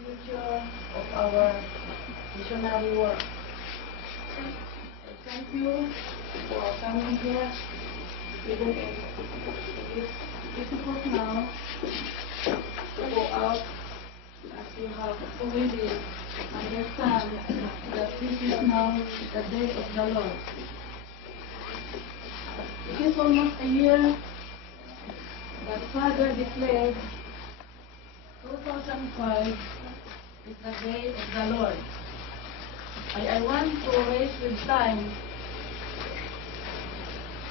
future of our missionary work. Thank you for coming here, even if it is difficult now to go out, as you have already understand that this is now the day of the Lord. It is almost a year that Father declared 2005 is the day of the Lord. I want to waste with time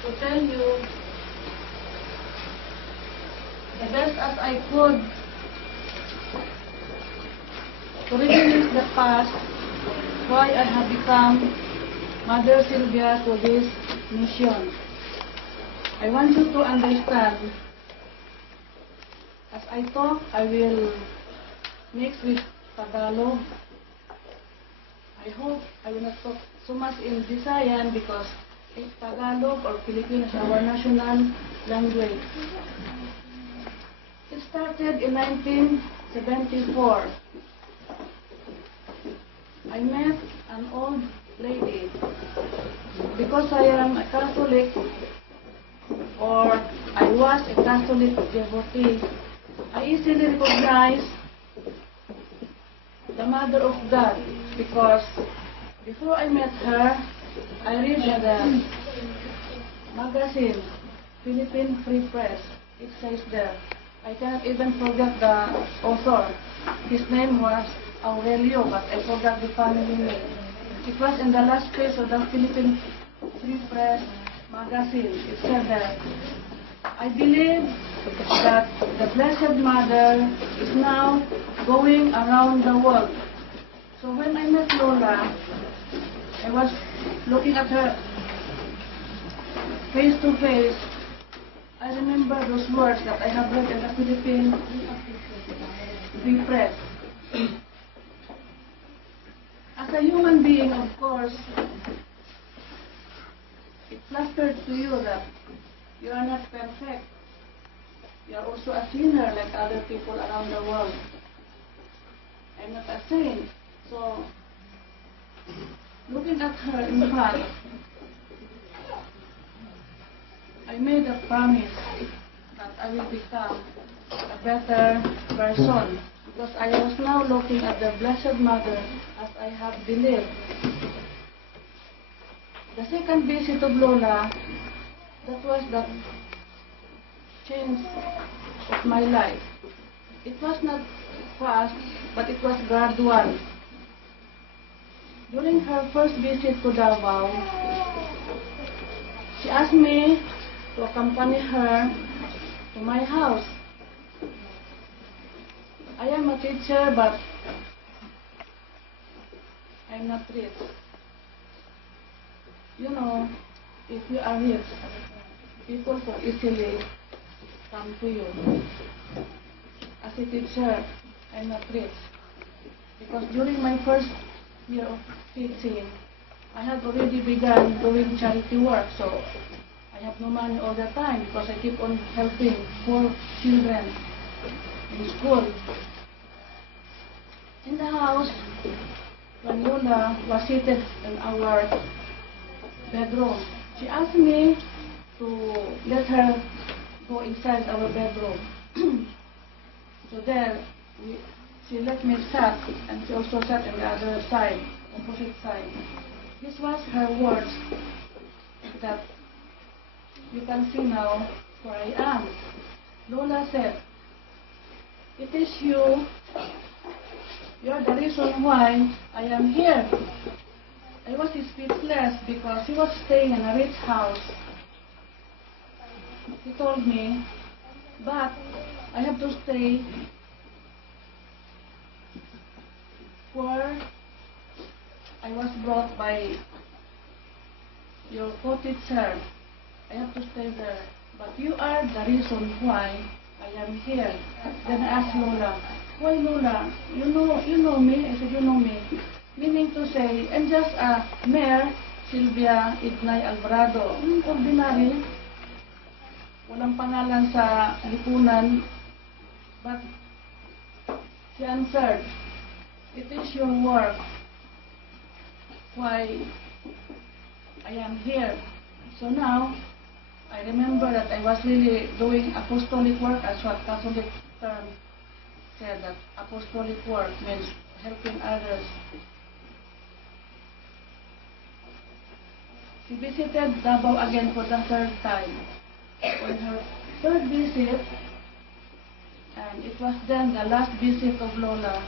to tell you the best as I could to reminisce the past, why I have become Mother Sylvia to this mission. I want you to understand. As I talk, I will mix with Tagalog. I hope I will not talk so much in Visayan because Tagalog or Filipino is our national language. It started in 1974. I met an old lady. Because I am a Catholic, or I was a Catholic devotee, I easily recognize the Mother of God because before I met her, I read the magazine, Philippine Free Press. It says there. I cannot even forget the author. His name was Aurelio, but I forgot the family name. It was in the last page of the Philippine Free Press magazine. It said that I believe that the Blessed Mother is now going around the world. So when I met Lola, I was looking at her face to face. I remember those words that I have read in the Philippine Free Press. As a human being, of course, it flustered to you that you are not perfect. You are also a sinner like other people around the world. I'm not a saint. So, looking at her in front, I made a promise that I will become a better person because I was now looking at the Blessed Mother as I have believed. The second visit of Lola, that was the change of my life. It was not fast, but it was gradual. During her first visit to Davao, she asked me to accompany her to my house. I am a teacher, but I'm not rich. You know, if you are rich, people so easily come to you. As a teacher, I'm not rich. Because during my first year of teaching, I had already begun doing charity work, so I have no money all the time because I keep on helping poor children in school. In the house, when Lola was seated in our bedroom, she asked me to let her go inside our bedroom. So there, she let me sat, and she also sat on the other side, opposite side. This was her words that you can see now where I am. Lola said, "It is you. You are the reason why I am here." I was speechless because he was staying in a rich house. He told me, "But I have to stay where I was brought by your co-teacher. I have to stay there. But you are the reason why I am here." Then I asked Lola, "Why, Lola? You know me?" I said, "You know me." Meaning to say, I'm just a Mayor Sylvia Ignay Alvarado. Ordinary. Walang pangalan sa lipunan. But she answered, it is your work. Why I am here. So now, I remember that I was really doing apostolic work, as what Catholic term said, that apostolic work means helping others. She visited Davao again for the third time. On her third visit, and it was then the last visit of Lola,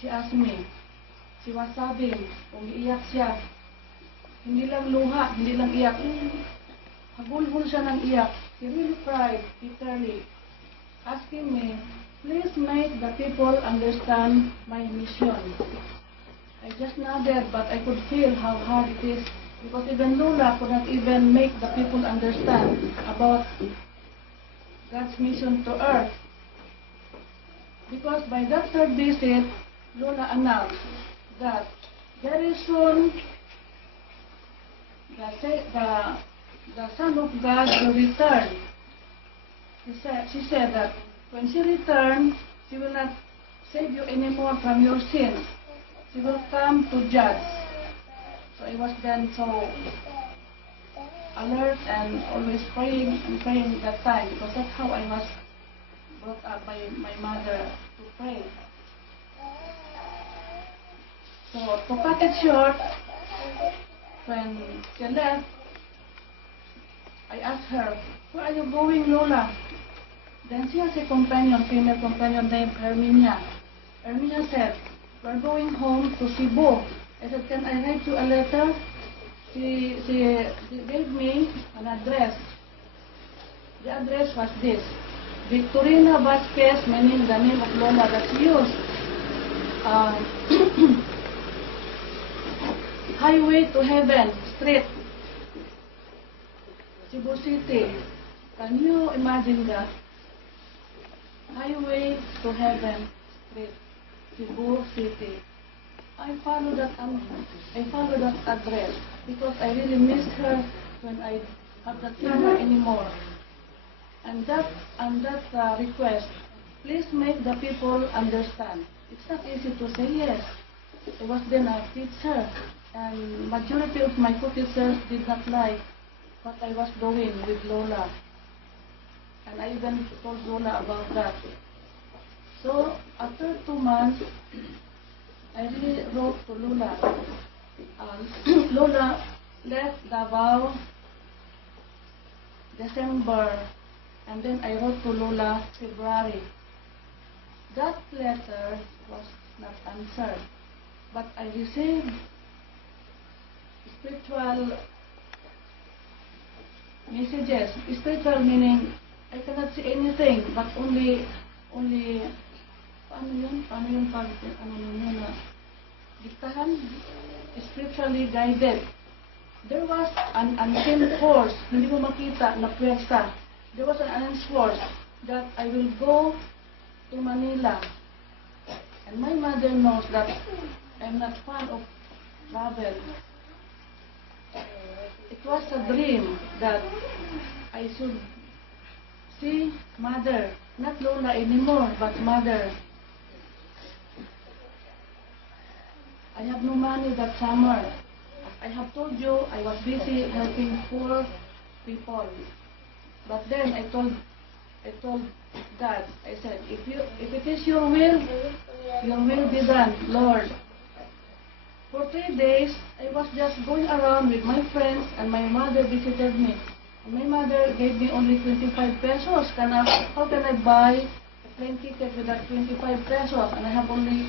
she asked me, she was sobbing, umiiyak siya. Hindi lang luha, hindi lang iyak. Hagulhol siya ng iyak. She really cried bitterly, asking me, please make the people understand my mission. I just nodded, but I could feel how hard it is, because even Lola could not even make the people understand about God's mission to earth. Because by that third visit, Lola announced that very soon the Son of God will return. She said that when she returns, she will not save you anymore from your sins. She will come to judge. So I was then so alert and always praying and praying that time, because that's how I was brought up by my mother to pray. So to cut it short, when she left, I asked her, where are you going, Lola? Then she has a companion, female companion named Herminia. Herminia said, we're going home to Cebu. I said, can I write you a letter? She gave me an address. The address was this: Victorina Vasquez, meaning the name of Lola that she used. Highway to Heaven Street, Cebu City. Can you imagine that? Highway to Heaven Street, Cebu City. I followed that address because I really missed her when I have not seen her anymore. And that request, please make the people understand. It's not easy to say yes. I was then a teacher, and majority of my co-teachers did not like what I was doing with Lola. And I even told Lola about that. So after 2 months, I really wrote to Lola. Lola left Davao December, and then I wrote to Lola February. That letter was not answered, but I received spiritual messages. Spiritual meaning I cannot see anything, but only paano yun pag diktahan, spiritually guided. There was an unseen force, hindi mo makita na pwersa. There was an unseen force that I will go to Manila. And my mother knows that I'm not fan of travel. It was a dream that I should see Mother, not Lola anymore, but Mother. I have no money that summer. As I have told you, I was busy helping poor people. But then I told God, I said, if it is your will be done, Lord. For 3 days, I was just going around with my friends, and my mother visited me. And my mother gave me only 25 pesos. How can I buy a plane ticket with that 25 pesos? And I have only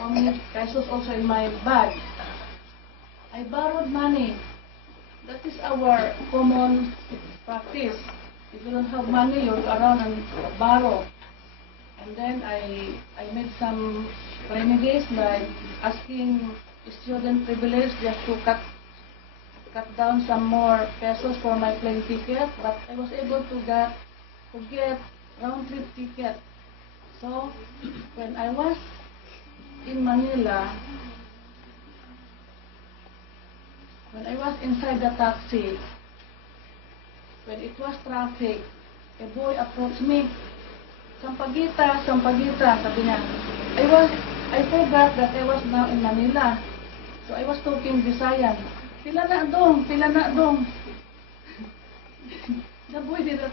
how many pesos also in my bag. I borrowed money. That is our common practice. If you don't have money, you go around and borrow. And then I made some remedies, like asking student privilege just to cut down some more pesos for my plane ticket, but I was able to get round trip ticket. So when I was in Manila, when I was inside the taxi, when it was traffic, a boy approached me. Sampaguita, sabi niya. I forgot that I was now in Manila. So I was talking Visayan. Pila na dong, pila na dong. The boy didn't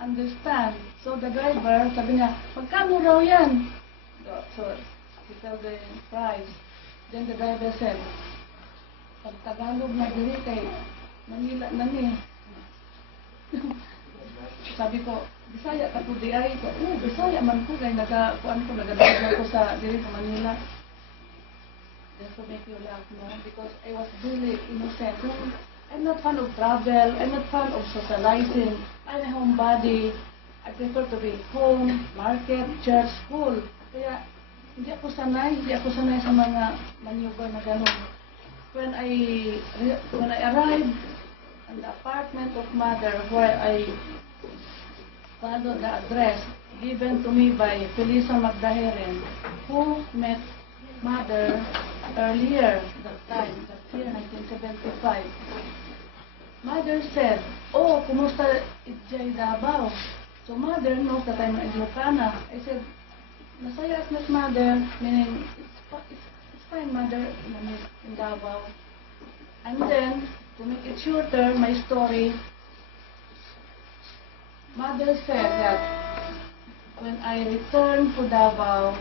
understand. So the driver, sabi niya, magkano raw yan? So he told the price. Then the driver said, pag Tagalog na dili kay Manila na ni. Sabi ko, Bisaya ka po di ay. Bisaya man po kay nag-driver ko sa dili sa Manila. Just to make you laugh, no? Because I was really innocent. I'm not fan of travel. I'm not fan of socializing. I'm a homebody. I prefer to be home, market, church, school. Kaya, hindi ako sanay sa mga maneuver na gano'n. When I arrived in the apartment of mother where I followed the address given to me by Felisa Magdaheren, who met mother earlier that year 1975. Mother said, "Oh, kumusta Ijay Davao?" So mother knows that I'm an Ilocana. I said, "Masaya at met mother," meaning it's fine mother in Davao. And then, to make it shorter, my story, mother said that when I return to Davao,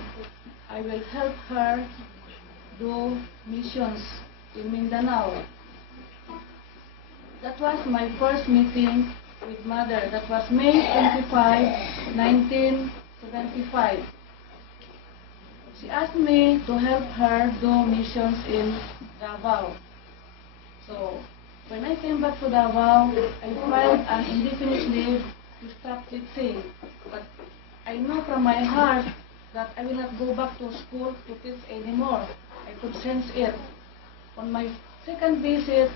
I will help her do missions in Mindanao. That was my first meeting with mother. That was May 25, 1975. She asked me to help her do missions in Davao. So, when I came back to Davao, I filed an indefinite leave to stop teaching. But I know from my heart that I will not go back to school to teach anymore. I could sense it. On my second visit,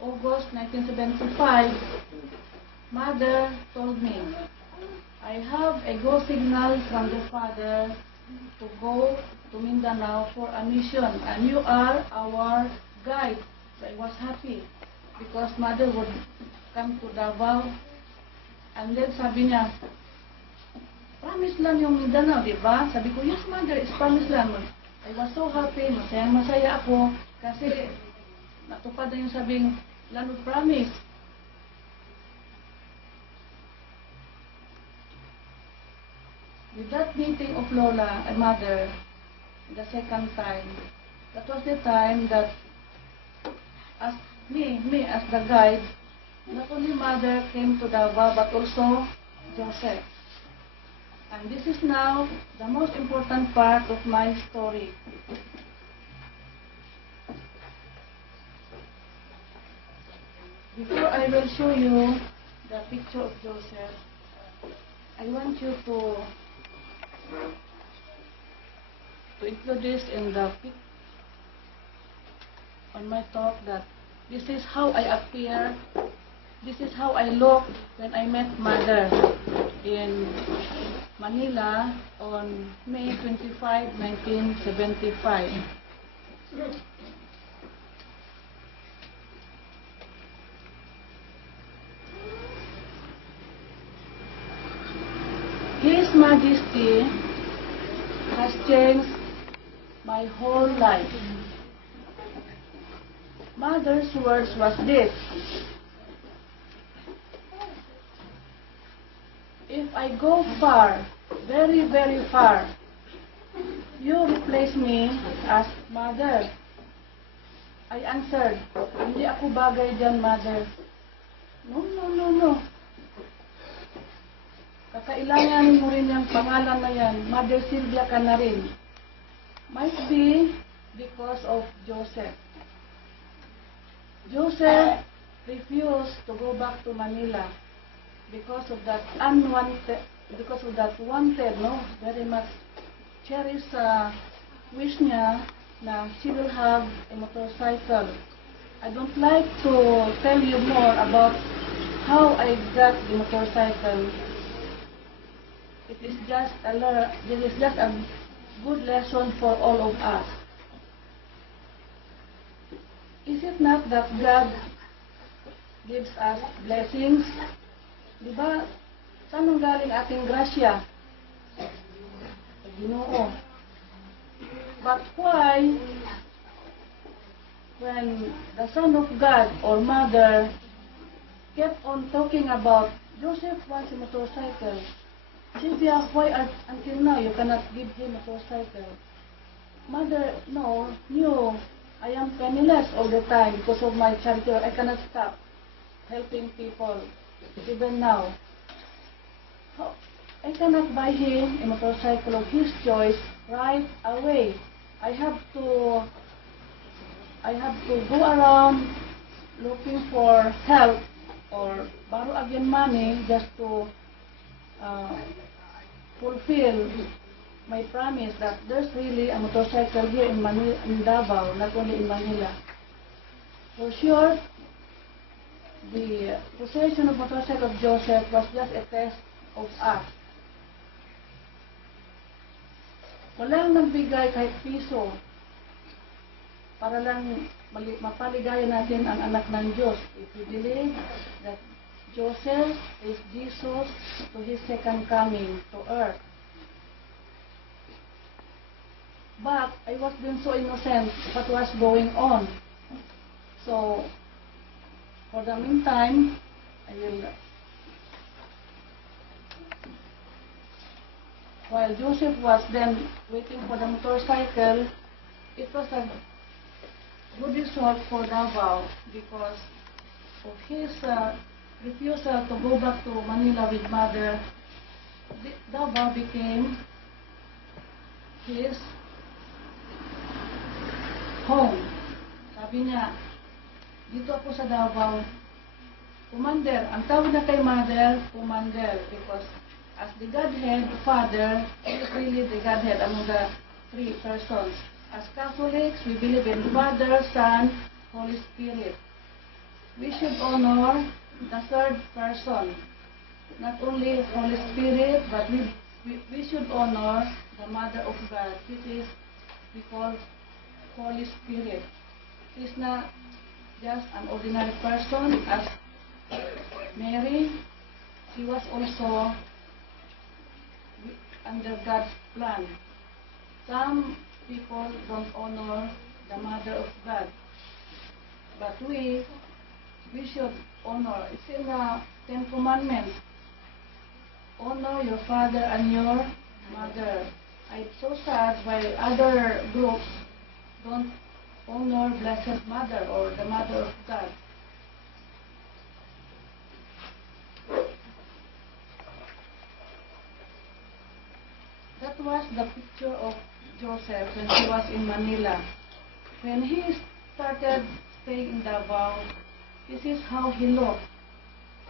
August 1975, mother told me, "I have a go signal from the father to go to Mindanao for a mission, and you are our guide." So I was happy because mother would come to Davao. And then sabi niya, "Promise lang yung Mindanao, di ba?" Sabi ko, "Yes, mother, it's promise lang." I was so happy, masaya ako kasi natupad na yung sabing land of promise. With that meeting of Lola and mother, the second time, that was the time that as me as the guide, not only mother came to Davao but also Joseph. And this is now the most important part of my story. Before I will show you the picture of Joseph, I want you to include this in the on my talk, that this is how I appear, this is how I look when I met mother in Manila on May 25, 1975. His Majesty has changed my whole life. Mother's words was this: "If I go far, very, very far, you replace me as mother." I answered, "Hindi ako bagay dyan, mother." No. Kakailangan mo rin yung pangalan na yan. Mother Sylvia ka na rin. Might be because of Joseph. Joseph refused to go back to Manila because of that wanted, very much cherished wish niya na she will have a motorcycle. I don't like to tell you more about how I got the motorcycle. It is just a good lesson for all of us. Is it not that God gives us blessings? Diba? Saan ang galing ating grasya? Sa Ginoo. But why, when the Son of God or Mother kept on talking about Joseph wants a motorcycle, Sylvia, why until now you cannot give him a motorcycle? Mother, no, I am penniless all the time because of my charity. I cannot stop helping people, even now. I cannot buy him a motorcycle of his choice right away. I have to go around looking for help or borrow again money just to fulfill my promise that there's really a motorcycle here in Manila, in Davao, not only in Manila. For sure, the possession of motorcycle of Joseph was just a test of us. Walang nagbigay kahit piso para lang mapaligaya natin ang anak ng Diyos. If we believe that Joseph is Jesus to His second coming to earth. But I was then so innocent what was going on. So, for the meantime, while Joseph was then waiting for the motorcycle, it was a good result for Davao because of his refusal to go back to Manila with Mother. Davao became his home. Sabi niya, dito ako sa Davao, Commander. Ang tawag na kay Mother, Commander, because as the Godhead Father, He is really the Godhead among the three persons. As Catholics, we believe in Father, Son, Holy Spirit. We should honor the third person, not only Holy Spirit, but we should honor the Mother of God, which is we call Holy Spirit. She's not just an ordinary person as Mary. She was also under God's plan. Some people don't honor the Mother of God, but we should honor. It's in the Ten Commandments. Honor your father and your mother. I'm so sad why other groups don't honor Blessed Mother or the Mother of God. That was the picture of Joseph when he was in Manila. When he started staying in Davao, this is how he looked.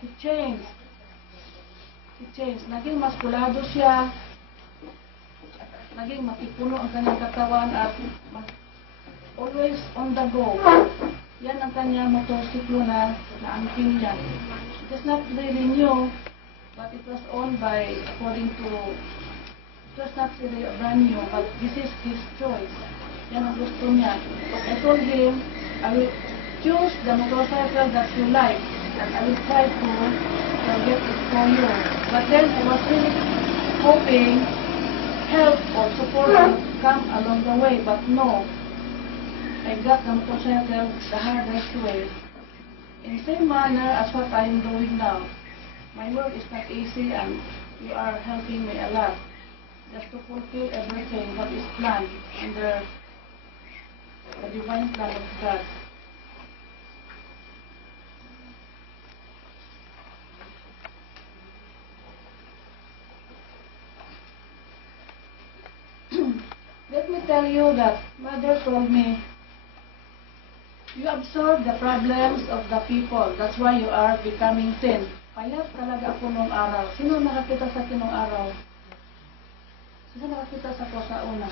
He changed. Naging maskulado siya. Naging makipuno ang kanyang katawan at always on the go. Yan ang kanyang motorsiklo na naangkin niya. It was not really new, but it was owned by, according to, it was not really brand new, but this is his choice. Yan ang gusto niya. I told him, I will choose the motorcycle that you like, and I will try to get it for you. But then I was really hoping help or support will come along the way, but no. I got the motorcycle the hardest way. In the same manner as what I am doing now. My work is not easy and you are helping me a lot. Just to fulfill everything what is planned under the divine plan of God. Let me tell you that Mother told me, you absorb the problems of the people. That's why you are becoming thin. Payat talaga ako nung araw. Sino nakakita sa akin nung araw? Sino nakakita sa ko sa una?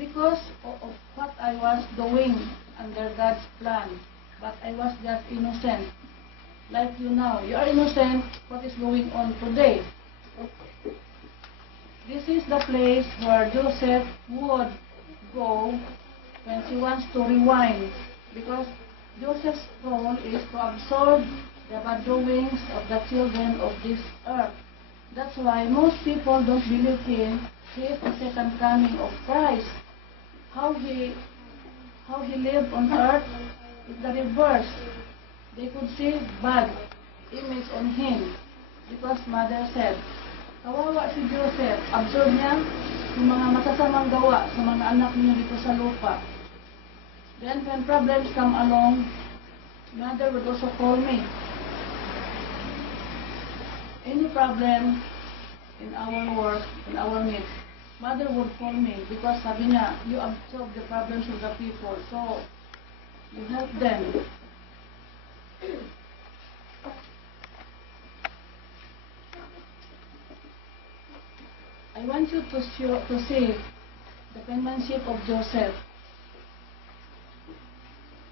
Because of what I was doing under God's plan. But I was just innocent. Like you now. You are innocent. What is going on today? This is the place where Joseph would go when she wants to rewind, because Joseph's role is to absorb the bad doings of the children of this earth. That's why most people don't believe him. He is the second coming of Christ. How he lived on earth is the reverse. They could see bad image on him because mother said, kawawa si Joseph, absorb niya yung mga masasamang gawa sa mga anak niyo dito sa lupa. Then when problems come along, mother would also call me. Any problem in our work, in our midst, mother would call me because sabi niya, you absorb the problems of the people, so you help them. I want you to see the penmanship of Joseph.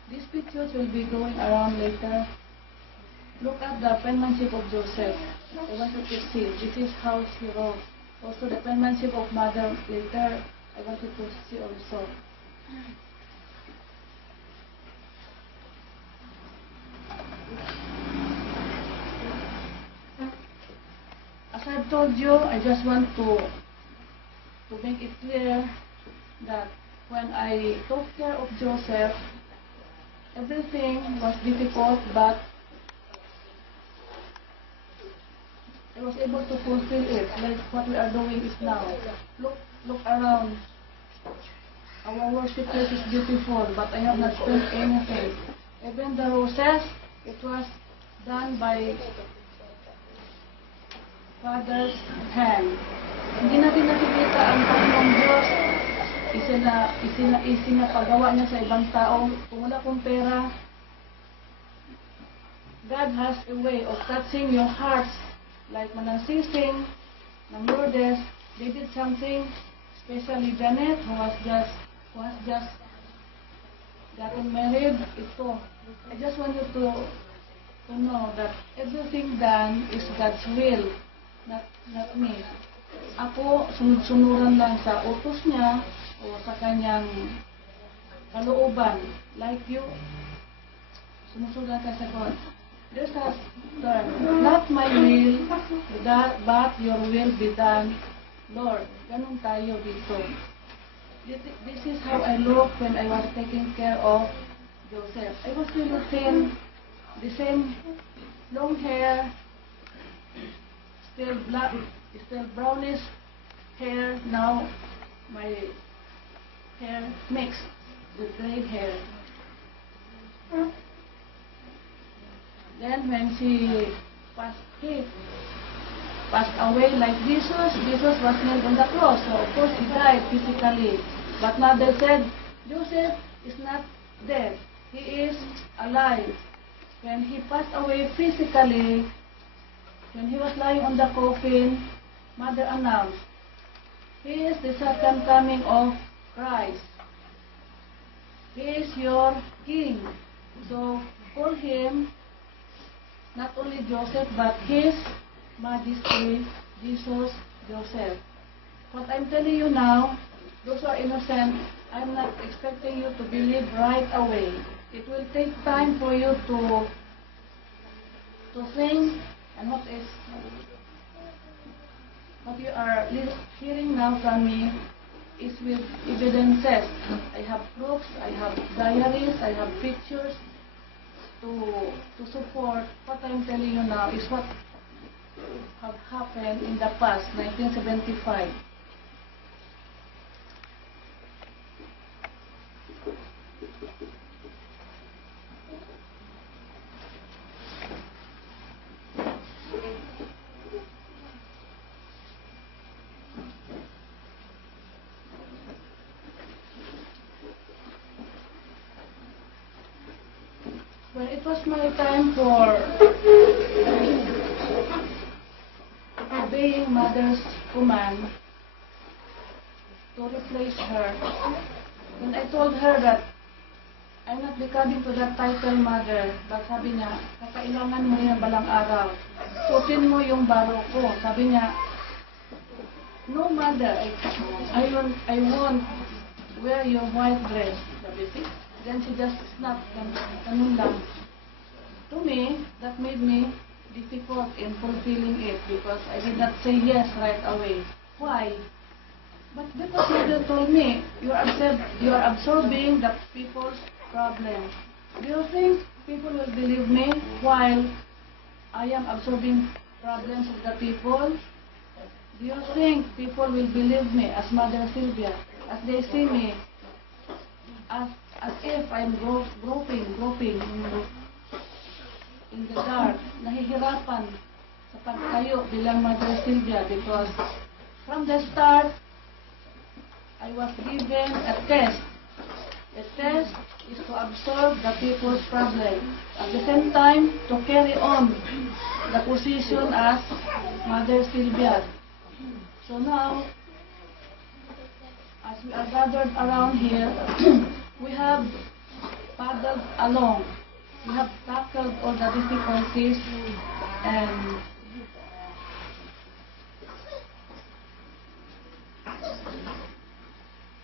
These pictures will be going around later. Look at the penmanship of Joseph. I want you to see. This is how he wrote. Also the penmanship of mother later. I want you to see also. As I've told you, I just want to make it clear that when I took care of Joseph, everything was difficult, but I was able to fulfill it, like what we are doing is now. Look around. Our worship place is beautiful, but I have not spent anything. Even the roses, it was done by Father's hand. Hindi natin nakikita ang Panginoong Diyos. Isinapagawa niya sa ibang tao. Kung wala kong pera, God has a way of touching your hearts. Like Manansising, ng Lourdes, they did something, especially Janet, who has just gotten married. Ito, I just want you to know that everything done is God's will, not me. Ako, sunod-sunuran lang sa utos niya o sa kanyang kalooban. Like you, sumusunod ka sa God. This has done, not my will, but your will be done, Lord. Ganun tayo dito. This is how I looked when I was taking care of Joseph. I was really thin, the same long hair, still black, still brownish hair. Now my hair mixed with gray hair. Then when he passed away like Jesus was nailed on the cross. So of course he died physically. But mother said, Joseph is not dead. He is alive. When he passed away physically, when he was lying on the coffin, mother announced, he is the second coming of Christ. He is your king. So call him not only Joseph, but His Majesty, Jesus Joseph. What I'm telling you now, those who are innocent, I'm not expecting you to believe right away. It will take time for you to think, and what you are hearing now from me is with evidences. I have proofs, I have diaries, I have pictures, to support what I'm telling you now is what have happened in the past, 1975. When it was my time for obeying mother's command to replace her, when I told her that I'm not becoming to that title mother, but sabi niya, kakailangan mo rin ang balang araw. Suotin mo yung baro ko. Sabi niya, no mother, I won't wear your white dress. Sabi siya. Then she just snapped, ganun lang. To me, that made me difficult in fulfilling it because I did not say yes right away. Why? But because Mother told me, you are absorbing the people's problem. Do you think people will believe me while I am absorbing problems of the people? Do you think people will believe me as Mother Sylvia, as they see me, as if I'm groping in the dark, nahihirapan sa pagtayo bilang Mother Sylvia because from the start, I was given a test. The test is to absorb the people's problem. At the same time, to carry on the position as Mother Sylvia. So now, as we are gathered around here, we have paddled along. We have tackled all the difficulties and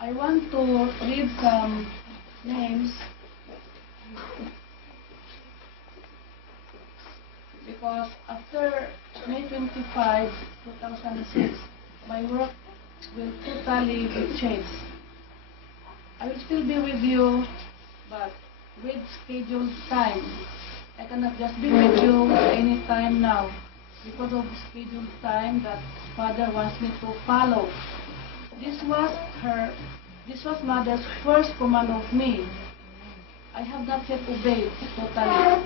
I want to read some names because after May 25, 2006, my work will totally be changed. I will still be with you, but with scheduled time. I cannot just be with you any time now because of scheduled time that Father wants me to follow. This was Mother's first command of me. I have not yet obeyed totally.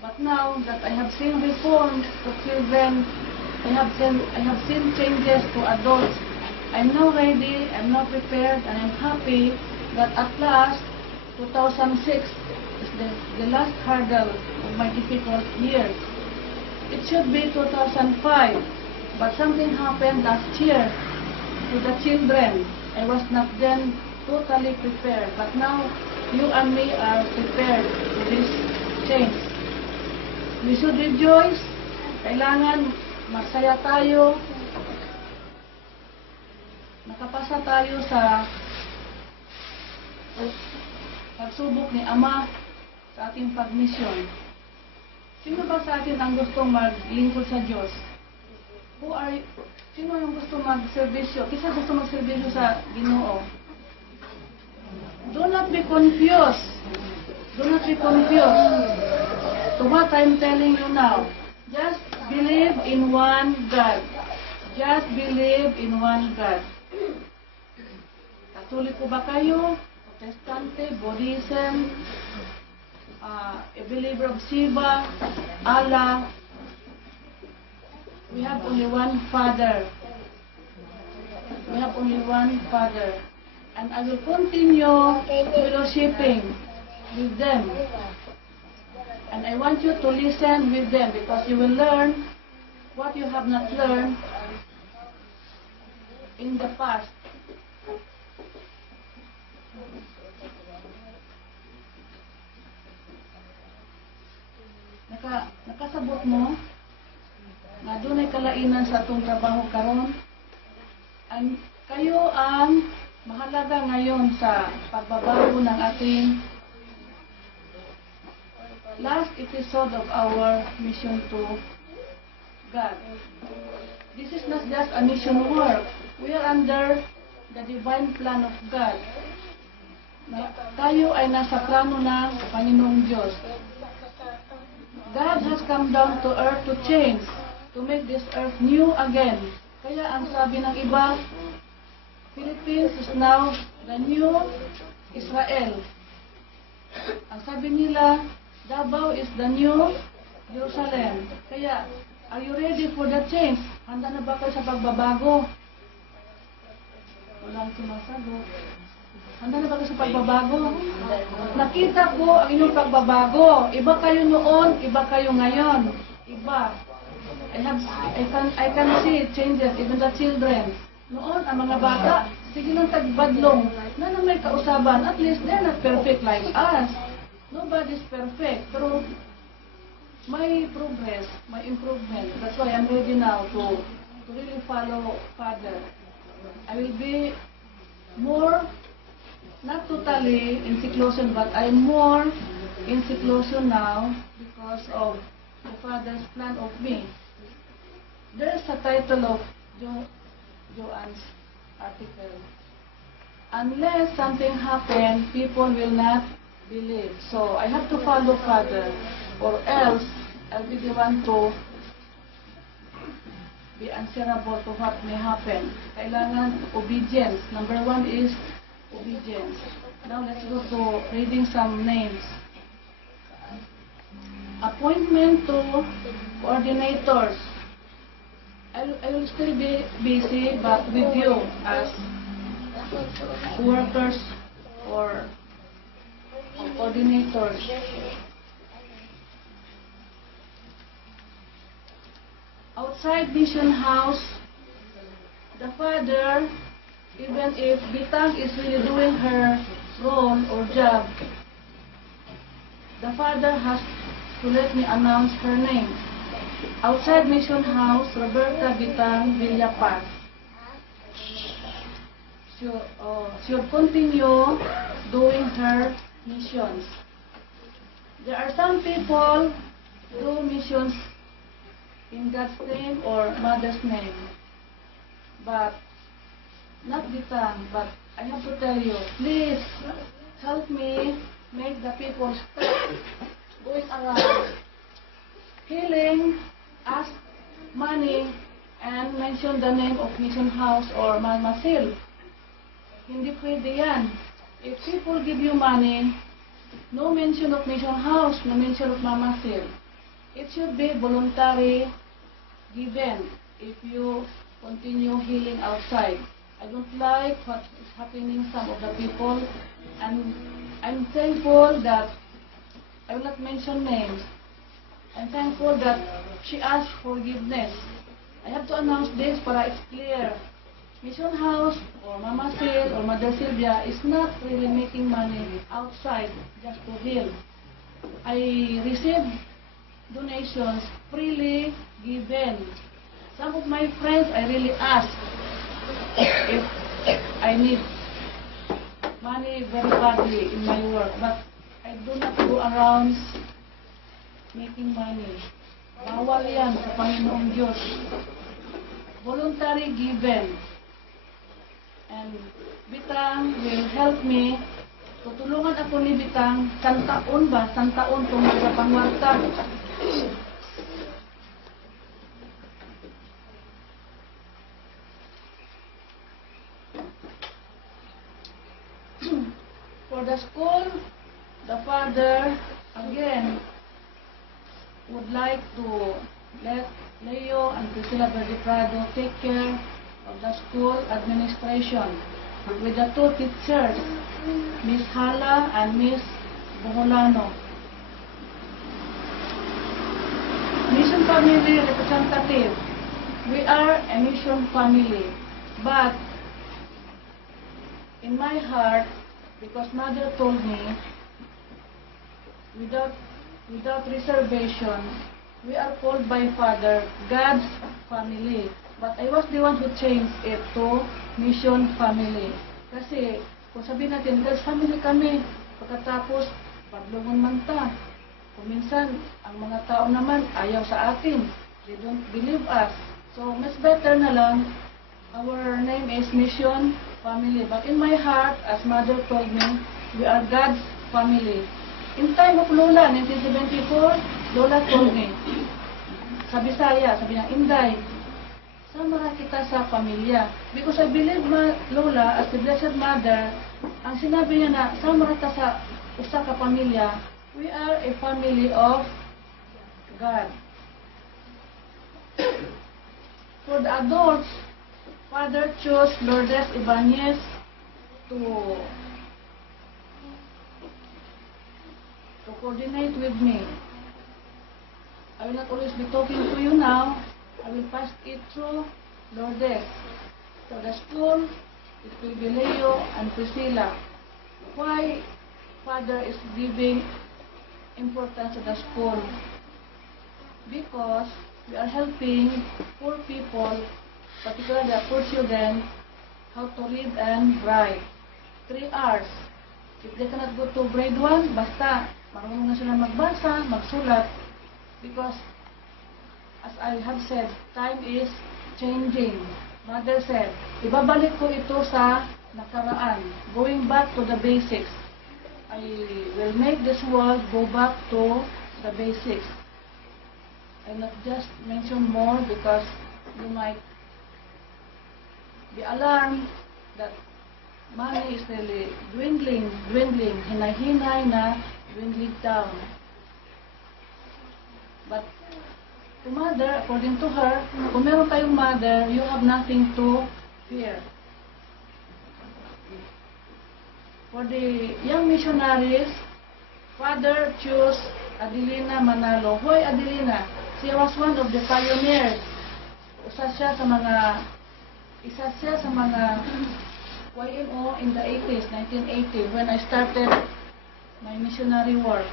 But now that I have seen reforms to children, I have seen changes to adults, I'm now ready, I'm now prepared, and I'm happy that at last, 2006 is the last hurdle of my difficult years. It should be 2005, but something happened last year to the children. I was not then totally prepared, but now you and me are prepared to this change. We should rejoice. Kailangan masaya tayo. Nakapasa tayo sa pagsubok ni Ama sa ating pagmisyon. Sino ba sa atin ang gustong maglingkod sa Diyos? Sino yung gusto magserbisyo? Kisa gusto magserbisyo sa Ginoo? Do not be confused. Do not be confused to what I'm telling you now. Just believe in one God. Just believe in one God. Katolik po ba kayo? Protestante, Buddhism, a believer of Shiva, Allah. We have only one Father. We have only one Father. And I will continue fellowshipping with them. And I want you to listen with them because you will learn what you have not learned in the past. Nakasabot mo na doon ay kalainan sa atong trabaho karon. And kayo ang mahalaga ngayon sa pagbabago ng ating last episode of our mission to God. This is not just a mission work. We are under the divine plan of God. Tayo ay nasa plano ng Panginoong Diyos. God has come down to earth to change, to make this earth new again. Kaya ang sabi ng iba, Philippines is now the new Israel. Ang sabi nila, Davao is the new Jerusalem. Kaya, are you ready for the change? Handa na ba kayo sa pagbabago? Walang sumasagot. Handa na ba kayo sa pagbabago? Nakita ko ang inyong pagbabago. Iba kayo noon, iba kayo ngayon. Iba. I can see changes, even the children. Noon, ang mga bata, sige nang tagbadlong, na may kausaban, at least they're not perfect like us. Nobody's perfect, pero may progress, may improvement. That's why I'm ready now to really follow Father. I will be more, not totally in seclusion, but I'm more in seclusion now because of the Father's plan of me. There's a title of Joanne's article. Unless something happens, people will not believe. So I have to follow Father, or else I'll be the one to be answerable to what may happen. Kailangan obedience. Number one is obedience. Now let's go to reading some names. Appointment to coordinators. I will still be busy, but with you as workers or coordinators. Outside mission house, the Father, even if Bitang is really doing her role or job, the Father has to let me announce her name. Outside mission house, Roberta Bitang Villapaz. She'll continue doing her missions. There are some people do missions in God's name or Mother's name, but not Bitang. But I have to tell you, please help me make the people stop going around healing, ask money, and mention the name of mission house or Mama Sil. Hindi pwede yan. If people give you money, no mention of mission house, no mention of Mama Sil. It should be voluntary given if you continue healing outside. I don't like what is happening some of the people, and I'm thankful that I will not mention names. I'm thankful that she asked forgiveness. I have to announce this para it's clear. Mission House or Mama Sil or Mother Sylvia is not really making money outside just to heal. I receive donations freely given. Some of my friends I really ask if I need money very badly in my work, but I do not go around making money. Bawal yan sa Panginoong Diyos. Voluntary given. And Bitang will help me. Tutulungan ako ni Bitang, santaon kung magpapangwarta. For the school, the Father, again, would like to let Leo and Priscilla Verde Prado take care of the school administration with the two teachers, Miss Hala and Miss Boholano. Mission family representative. We are a mission family, but in my heart, because Mother told me, without reservation, we are called by Father God's family. But I was the one who changed it to mission family. Kasi, kung sabihin natin, God's family kami, pagkatapos, paglungon man ta. Kung minsan, ang mga tao naman ayaw sa atin. They don't believe us. So, mas better na lang, our name is mission family. But in my heart, as Mother told me, we are God's family. In time of Lola, 1974, Lola told me, sa Bisaya, sabi niya, Inday, sama kita sa pamilya. Because I believe Lola, as the Blessed Mother, ang sinabi niya na, sama kita sa usa ka pamilya, we are a family of God. For the adults, Father chose Lourdes Ibanez to coordinate with me. I will not always be talking to you now. I will pass it through Lourdes. For the school, it will be Leo and Priscilla. Why Father is giving importance to the school? Because we are helping poor people, particularly the poor children, how to read and write. 3 hours. If they cannot go to grade 1, basta marunong na sila magbasa, magsulat. Because as I have said, time is changing. Mother said, ibabalik ko ito sa nakaraan, going back to the basics. I will make this world go back to the basics. I'll not just mention more because you might be alarmed that money is really dwindling, hinay-hinay na, dwindling down. But to mother, according to her, kung meron kayong mother, you have nothing to fear. For the young missionaries, Father chose Adelina Manalo. Why Adelina? She was one of the pioneers. Isa siya sa mga YMO in the 80s, 1980, when I started my missionary work.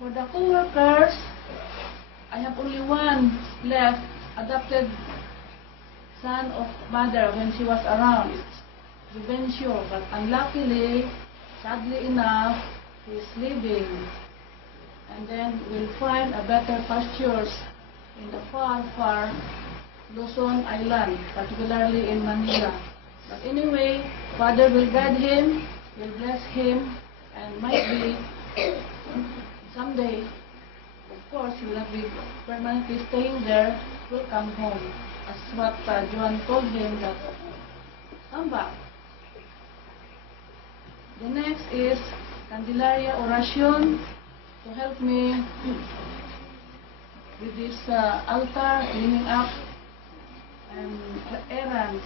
For the co-workers, I have only one left, adopted son of mother when she was around, Vivencio, but unluckily, sadly enough, he is leaving. And then we'll find a better pastures in the far, far Luzon Island, particularly in Manila. But anyway, Father will guide him, will bless him, and might be someday, of course, he will not be permanently staying there, will come home. As what Joan told him, that come back. The next is Candelaria Oracion to help me with this altar, cleaning up, and errands.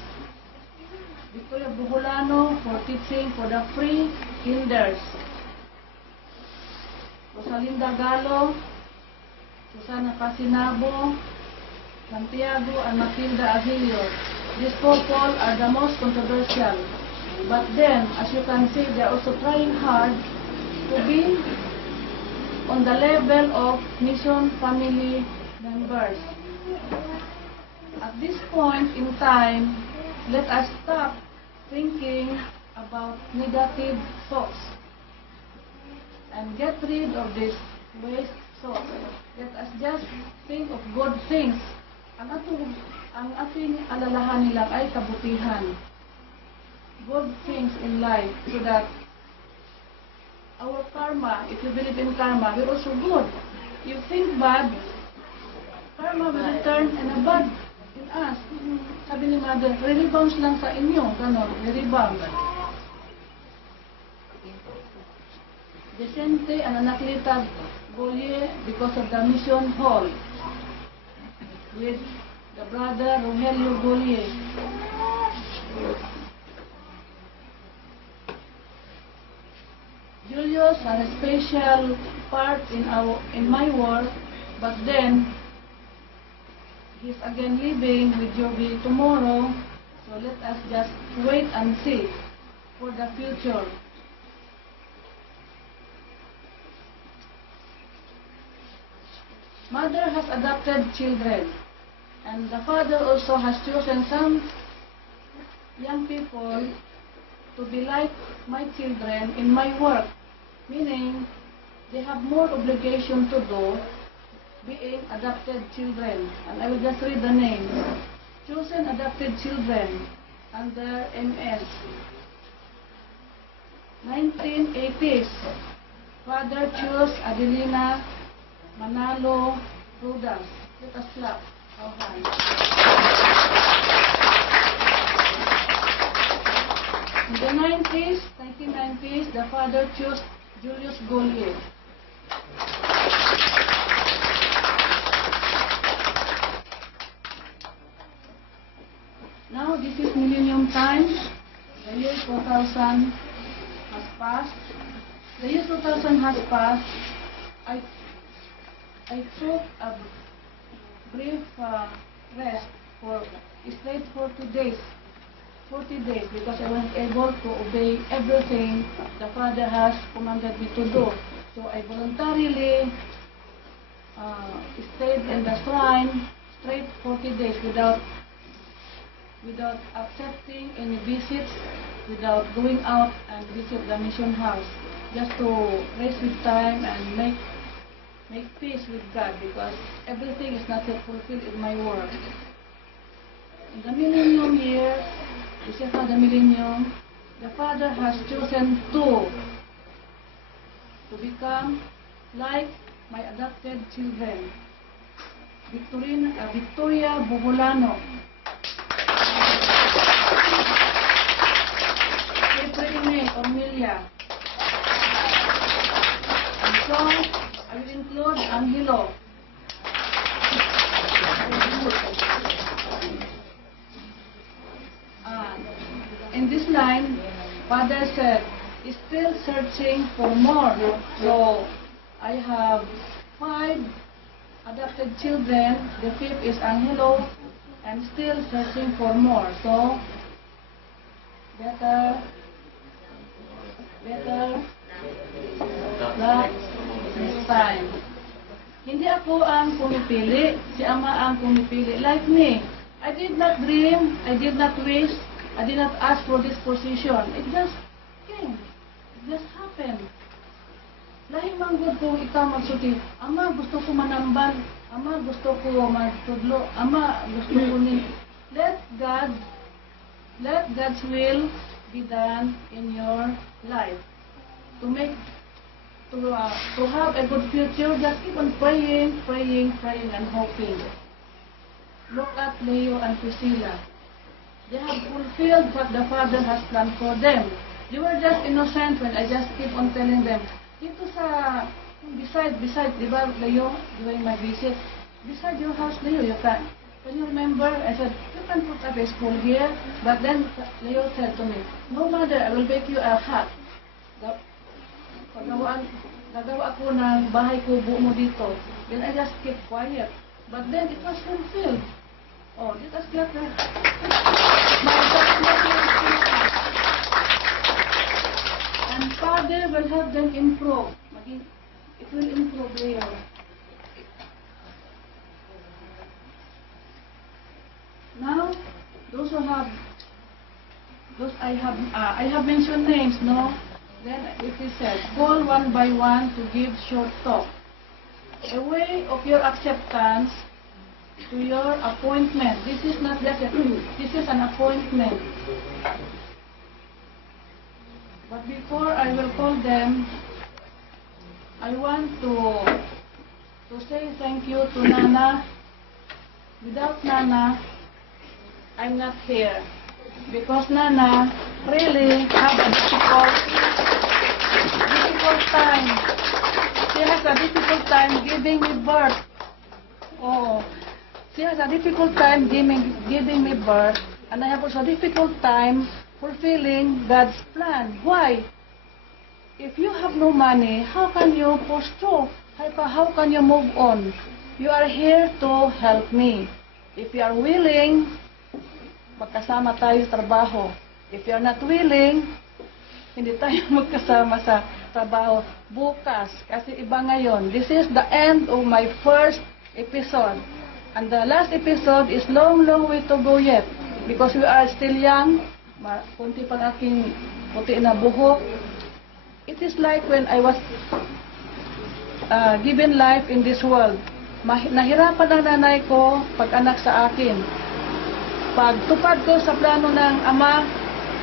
Victoria Buholano for teaching for the free kinders. Rosalinda Galo, Susana Casinabo, Santiago and Matilda Aguilio. These people are the most controversial. But then, as you can see, they are also trying hard to be on the level of mission family members. At this point in time, let us stop thinking about negative thoughts and get rid of this waste thoughts. Let us just think of good things. Ang ating alalahan nila ay kabutihan. Good things in life, so that our karma, if you believe in karma, we're also good. You think bad, karma will return and a bad in us. Sabi ni Mother, re-rebounds lang sa inyo. Ganon, re-rebound. Vicente and Anaklita Golie because of the mission hall with the brother Rogelio Golie. Julius had a special part in my work, but then he's again leaving with Joby tomorrow, so let us just wait and see for the future. Mother has adopted children, and the father also has chosen some young people to be like my children in my work, meaning they have more obligation to do being adopted children. And I will just read the names. Chosen adopted children under MS. 1980s, Father chose Adelina Manalo Rudas. Let us clap our hands. In the 1990s, the father chose Julius Golie. Now this is millennium times. The year 2000 has passed. The year 2000 has passed. I took a brief rest for straight 40 days. 40 days because I wasn't able to obey everything the Father has commanded me to do. So I voluntarily stayed in the shrine straight 40 days without accepting any visits, without going out and visit the mission house, just to rest with time and make peace with God because everything is not yet fulfilled in my work. In the millennium year, this is not the millennium, the Father has chosen to become like my adopted children. Victoria Bugulano, April Ormelia, and so I will include Angelo. In this line, Father said, is still searching for more. So I have 5 adopted children. The 5th is Angelo. I'm still searching for more. So better luck next time. Hindi ako ang pumipili, si Ama ang pumipili. Like me, I did not dream, I did not wish, I did not ask for this position. It just came. It just happened. Lahi manggod ko ikaw magsuti, Ama, gusto ko manambal. Ama, gusto ko magtudlo. Ama, gusto ko ni... Let God's will be done in your life. To have a good future, just keep on praying, and hoping. Look at Leo and Priscilla. They have fulfilled what the Father has planned for them. They were just innocent when I just keep on telling them, dito sa, beside, di ba, Leo, during my visit, beside your house, Leo, you can you remember? I said, you can put up a school here, but then Leo said to me, no, Mother, I will make you a hut. Nagawa ako ng bahay kubo mo dito. Then I just keep quiet. But then it was fulfilled. Oh, let us get that. And Father will help them improve. It will improve later. Now, I have mentioned names, no? Then it is said, call one by one to give short talk. A way of your acceptance to your appointment. This is not just this is an appointment. But before I will call them, I want to say thank you to Nana. Without Nana, I'm not here. Because Nana really had a difficult time. She has a difficult time giving me birth. Oh, she has a difficult time giving me birth, and I have also a difficult time fulfilling God's plan. Why? If you have no money, how can you pursue? How can you move on? You are here to help me. If you are willing, magkasama tayo sa trabaho. If you are not willing, hindi tayo magkasama sa trabaho bukas. Kasi iba ngayon. This is the end of my first episode. And the last episode is long way to go yet. Because we are still young. Kunti pang aking puti na buhok. It is like when I was given life in this world. Nahirapan ang nanay ko pag-anak sa akin. Pagtupad ko sa plano ng Ama,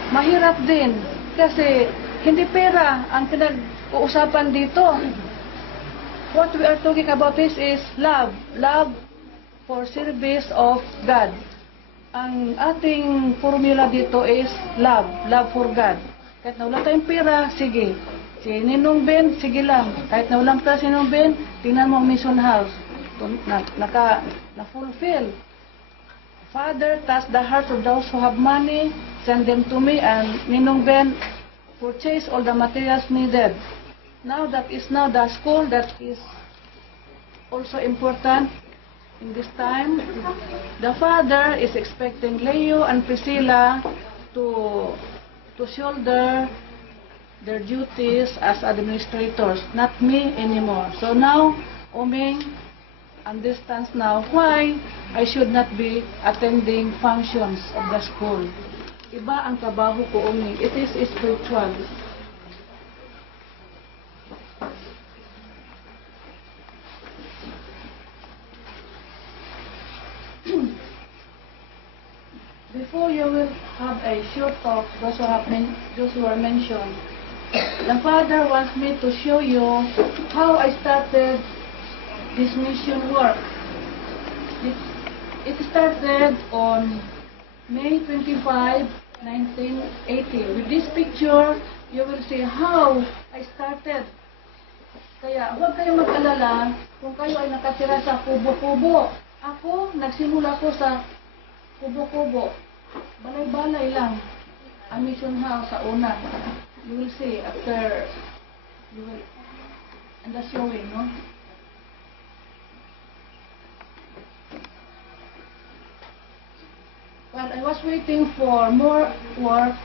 mahirap din. Kasi hindi pera ang pinag-uusapan dito. What we are talking about is love. Love for service of God. Ang ating formula dito is love. Love for God. Kahit na wala tayong pera, sige. Si Ninong Ben, sige lang. Kahit na walang pera si Ninong Ben, tingnan mo ang mission house. Na-fulfill. Father, touch the hearts of those who have money, send them to me, and Ninong Ben, purchase all the materials needed. Now that is now the school that is also important in this time. The Father is expecting Leo and Priscilla to shoulder their duties as administrators, not me anymore. So now, Oming understands now why I should not be attending functions of the school. Iba ang trabaho ko, Oming. It is spiritual. before you will have a short talk, those who are mentioned, the Father wants me to show you how I started this mission work. It started on May 25, 1980. With this picture, you will see how I started. Kaya huwag kayong mag-alala kung kayo ay nakatira sa kubo-kubo. Ako, nagsimula ko sa kubo-kubo. Balay-balay lang. Ang mission house sa una. You will see after you will and the showing, no? While I was waiting for more work,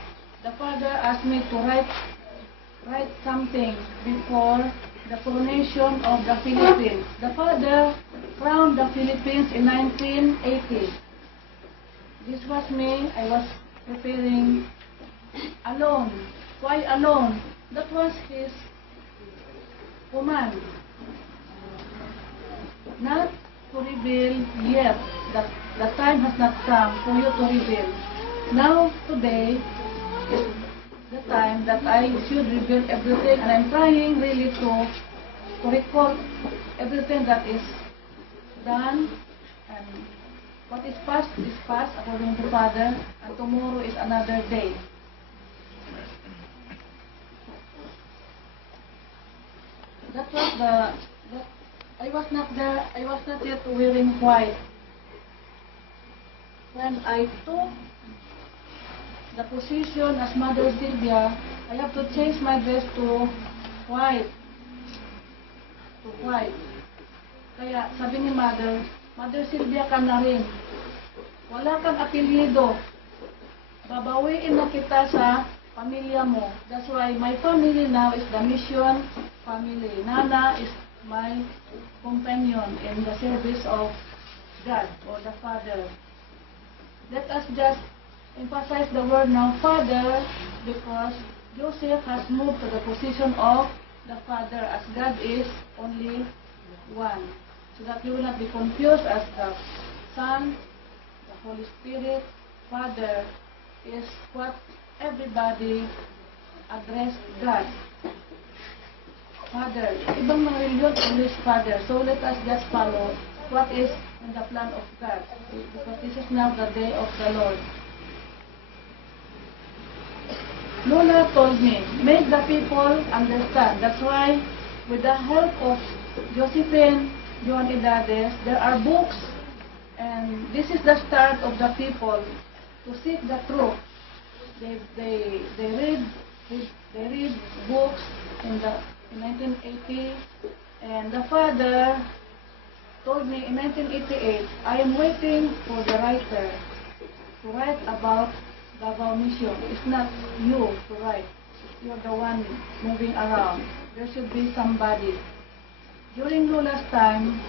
the Father asked me to write something before the coronation of the Philippines. The Father crowned the Philippines in 1980. This was me. I was preparing alone. Why alone? That was His command. Not to reveal yet. The time has not come for you to reveal. Now, today is the time that I should reveal everything, and I'm trying really to recall everything that is done, and what is past according to Father, and tomorrow is another day. That was I was not yet wearing white. When I took the position as Mother Sylvia, I have to change my dress to white. Kaya sabi ni Mother Sylvia ka na rin. Wala kang apelyido. Babawiin na kita sa pamilya mo. That's why my family now is the mission family. Nana is my companion in the service of God or the Father. Let us just emphasize the word now, Father, because Joseph has moved to the position of the Father, as God is only one. So that you will not be confused as the Son, the Holy Spirit, Father is what everybody address God. Father, ibang mga religion always Father. So let us just follow what is in the plan of God, because this is now the day of the Lord. Lola told me, make the people understand. That's why, with the help of Josephine, John Edades, there are books, and this is the start of the people to seek the truth. They read books in 1980, and the Father told me in 1988, I am waiting for the writer to write about Davao Mission. It's not you to write. You're the one moving around. There should be somebody. During Lola's time,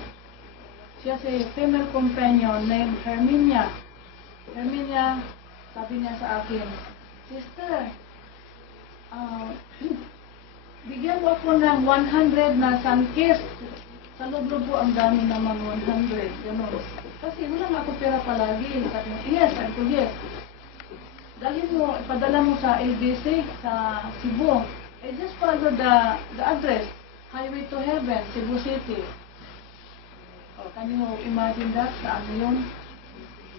she has a female companion named Herminia. Herminia, sabi niya sa akin, Sister, bigyan mo ako ng 100 na sunkist. Sa loob-loob po, ang dami naman 100. Ganun. Kasi wala nga ako pera palagi. Sabi niya, yes, sabi ko, yes. Dalhin mo, ipadala mo sa LBC, sa Cebu. Just follow the address. Highway to Heaven, Cebu City. Oh, can you imagine that? Saan yun?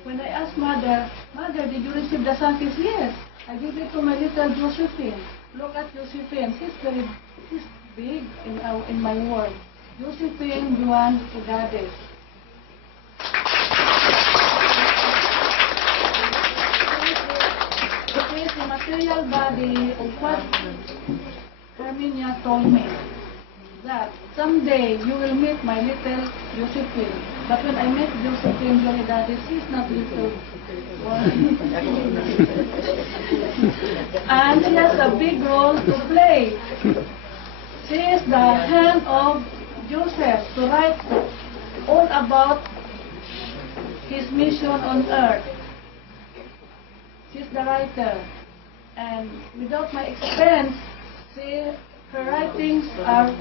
When I asked Mother, did you receive the sunkist? Yes. I give it to my little Josephine. Look at Josephine. She's big in my world. Josephine Juan Edades. It is the material body of what Herminia told me. That someday you will meet my little Josephine. But when I met Josephine Juan Edades, she's not little. And she has a big role to play. She is the hand of Joseph to write all about his mission on earth. She's the writer. And without my expense, her writings are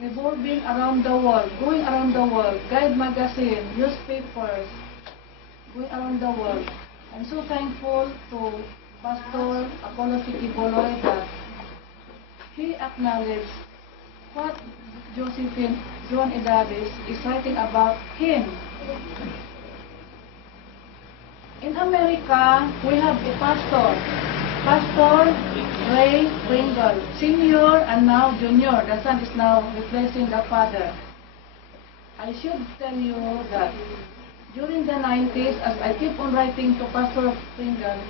revolving around the world, going around the world, Guide magazine, newspapers, going around the world. I'm so thankful to Pastor Apollo Sikiboloy that he acknowledged what Josephine John Edadis is writing about him. In America, we have a pastor, Pastor Ray Pringle, senior and now junior. The son is now replacing the father. I should tell you that during the 90s, as I keep on writing to Pastor Pringle,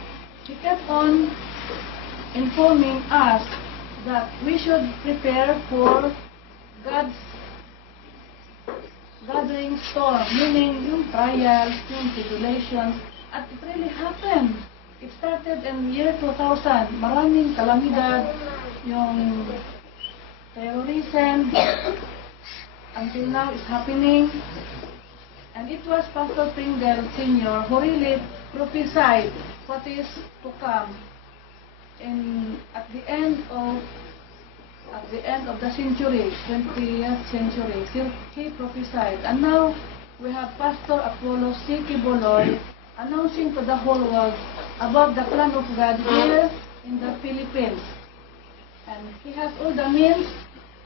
he kept on informing us that we should prepare for God's gathering storm, meaning yung trials, yung tribulations, at it really happened. It started in year 2000. Maraming kalamidad, yung terrorism, until now is happening. And it was Pastor Pringle Sr. who really prophesied what is to come. And at the end of the century, 20th century, he prophesied. And now we have Pastor Apollo Sikiboloy announcing to the whole world about the plan of God here in the Philippines. And he has all the means,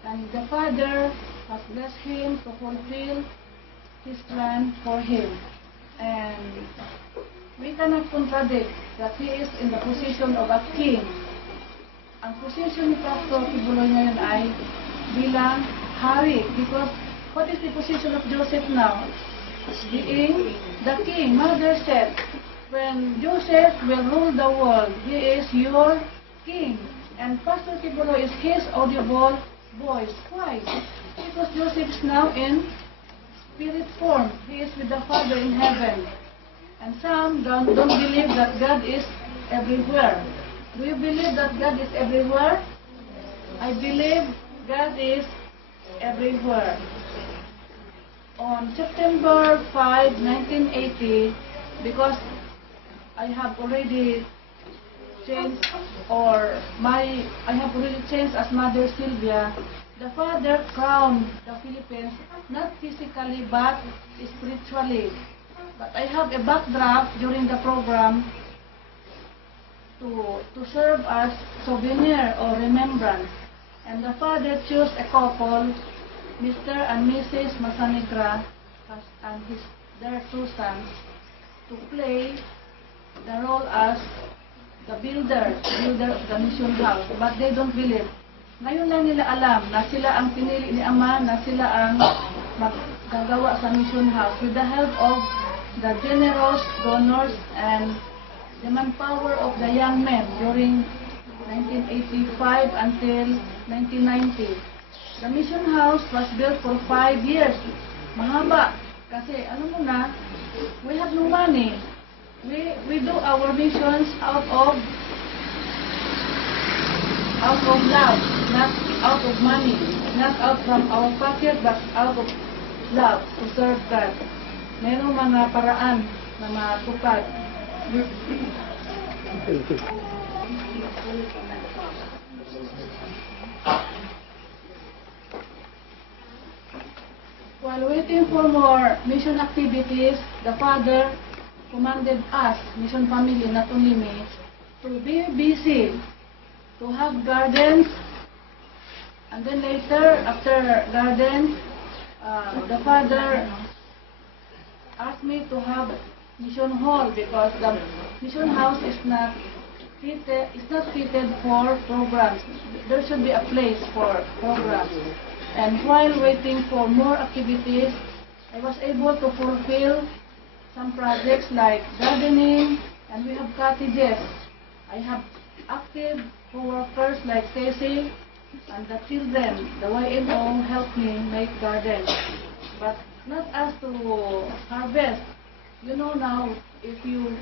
and the Father has blessed him to fulfill his plan for him. And we cannot contradict that he is in the position of a king. Ang position ni Pastor Sikiboloy ngayon ay bilang hari, because what is the position of Joseph now? Being the king. Mother said, when Joseph will rule the world, he is your king. And Pastor Sikiboloy is his audible voice. Why? Because Joseph is now in spirit form. He is with the Father in heaven. And some don't believe that God is everywhere. Do you believe that God is everywhere? I believe God is everywhere. On September 5, 1980, because I have already changed, as Mother Sylvia, the Father crowned the Philippines, not physically but spiritually. But I have a backdraft during the program to serve as souvenir or remembrance. And the Father chose a couple, Mr. and Mrs. Masanigra, and their two sons, to play the role as the builder of the mission house. But they don't believe. Ngayon lang nila alam na sila ang pinili ni Ama, na sila ang maggagawa sa mission house with the help of the generous donors and the manpower of the young men during 1985 until 1990. The mission house was built for 5 years. Mahaba. Kasi, we have no money. We do our missions out of love, not out of money, not out from our pocket, but out of love to serve God. Merong mga paraan na matupad. While waiting for more mission activities, the Father commanded us, mission family, not only me, to be busy, to have gardens, and then later, after gardens, the Father asked me to have mission hall, because the mission house is not fitted for programs. There should be a place for programs. And while waiting for more activities, I was able to fulfill some projects like gardening, and we have cottages. I have active co-workers like Stacy, and the children, the YMO, helped me make gardens. But not us to harvest. You know now, if you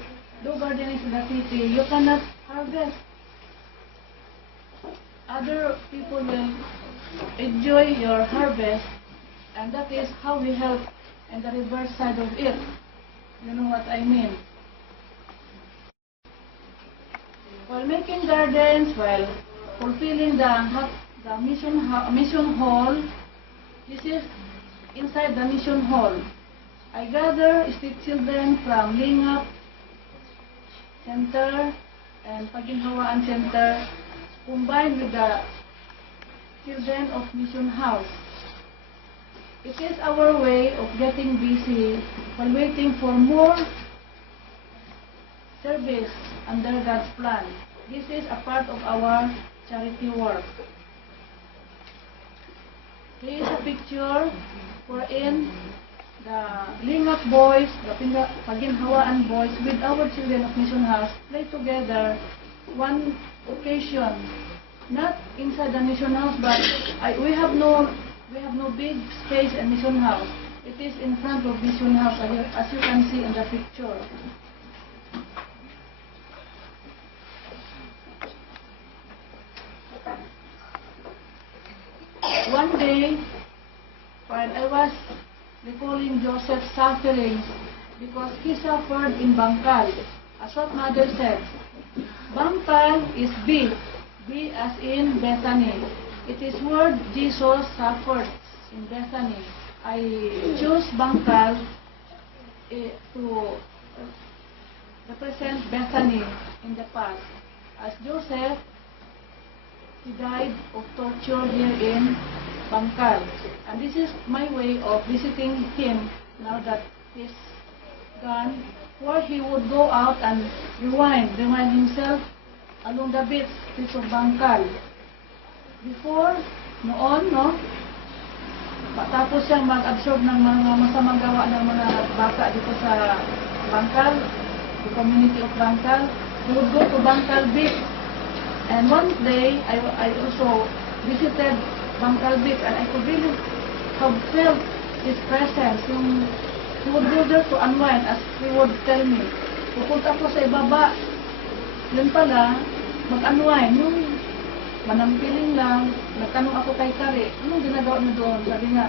do gardening in the city, you cannot harvest. Other people will enjoy your harvest, and that is how we help in the reverse side of it. You know what I mean? While making gardens, while fulfilling the mission hall, this is inside the mission hall. I gather street children from Lingap, Center and Paginhawaan Center combined with the Children of Mission House. It is our way of getting busy while waiting for more service under God's plan. This is a part of our charity work. Here is a picture wherein the Lingap boys, the Paginhawaan boys with our Children of Mission House play together one occasion. Not inside the mission house, but we have no big space in mission house. It is in front of mission house, as you can see in the picture. One day, while I was recalling Joseph's sufferings because he suffered in Bangkal, as what Mother said, Bangkal is big. B as in Bethany. It is where Jesus suffered in Bethany. I choose Bangkal to represent Bethany in the past. As Joseph, he died of torture here in Bangkal. And this is my way of visiting him now that he's gone, where he would go out and rewind himself along the beach of Bangkal. Before, noon, tapos siyang mag-absorb ng mga masamang gawa ng mga bata dito sa Bangkal, the community of Bangkal, he would go to Bangkal Beach. And one day, I also visited Bangkal Beach and I could really have felt his presence. He would go there to unwind, as he would tell me. Pupunta ko sa ibaba, yun pala, mag-unwind, yung manampiling lang, nagtanong ako kay Kari, anong ginagawa niyo doon? Sabi nga,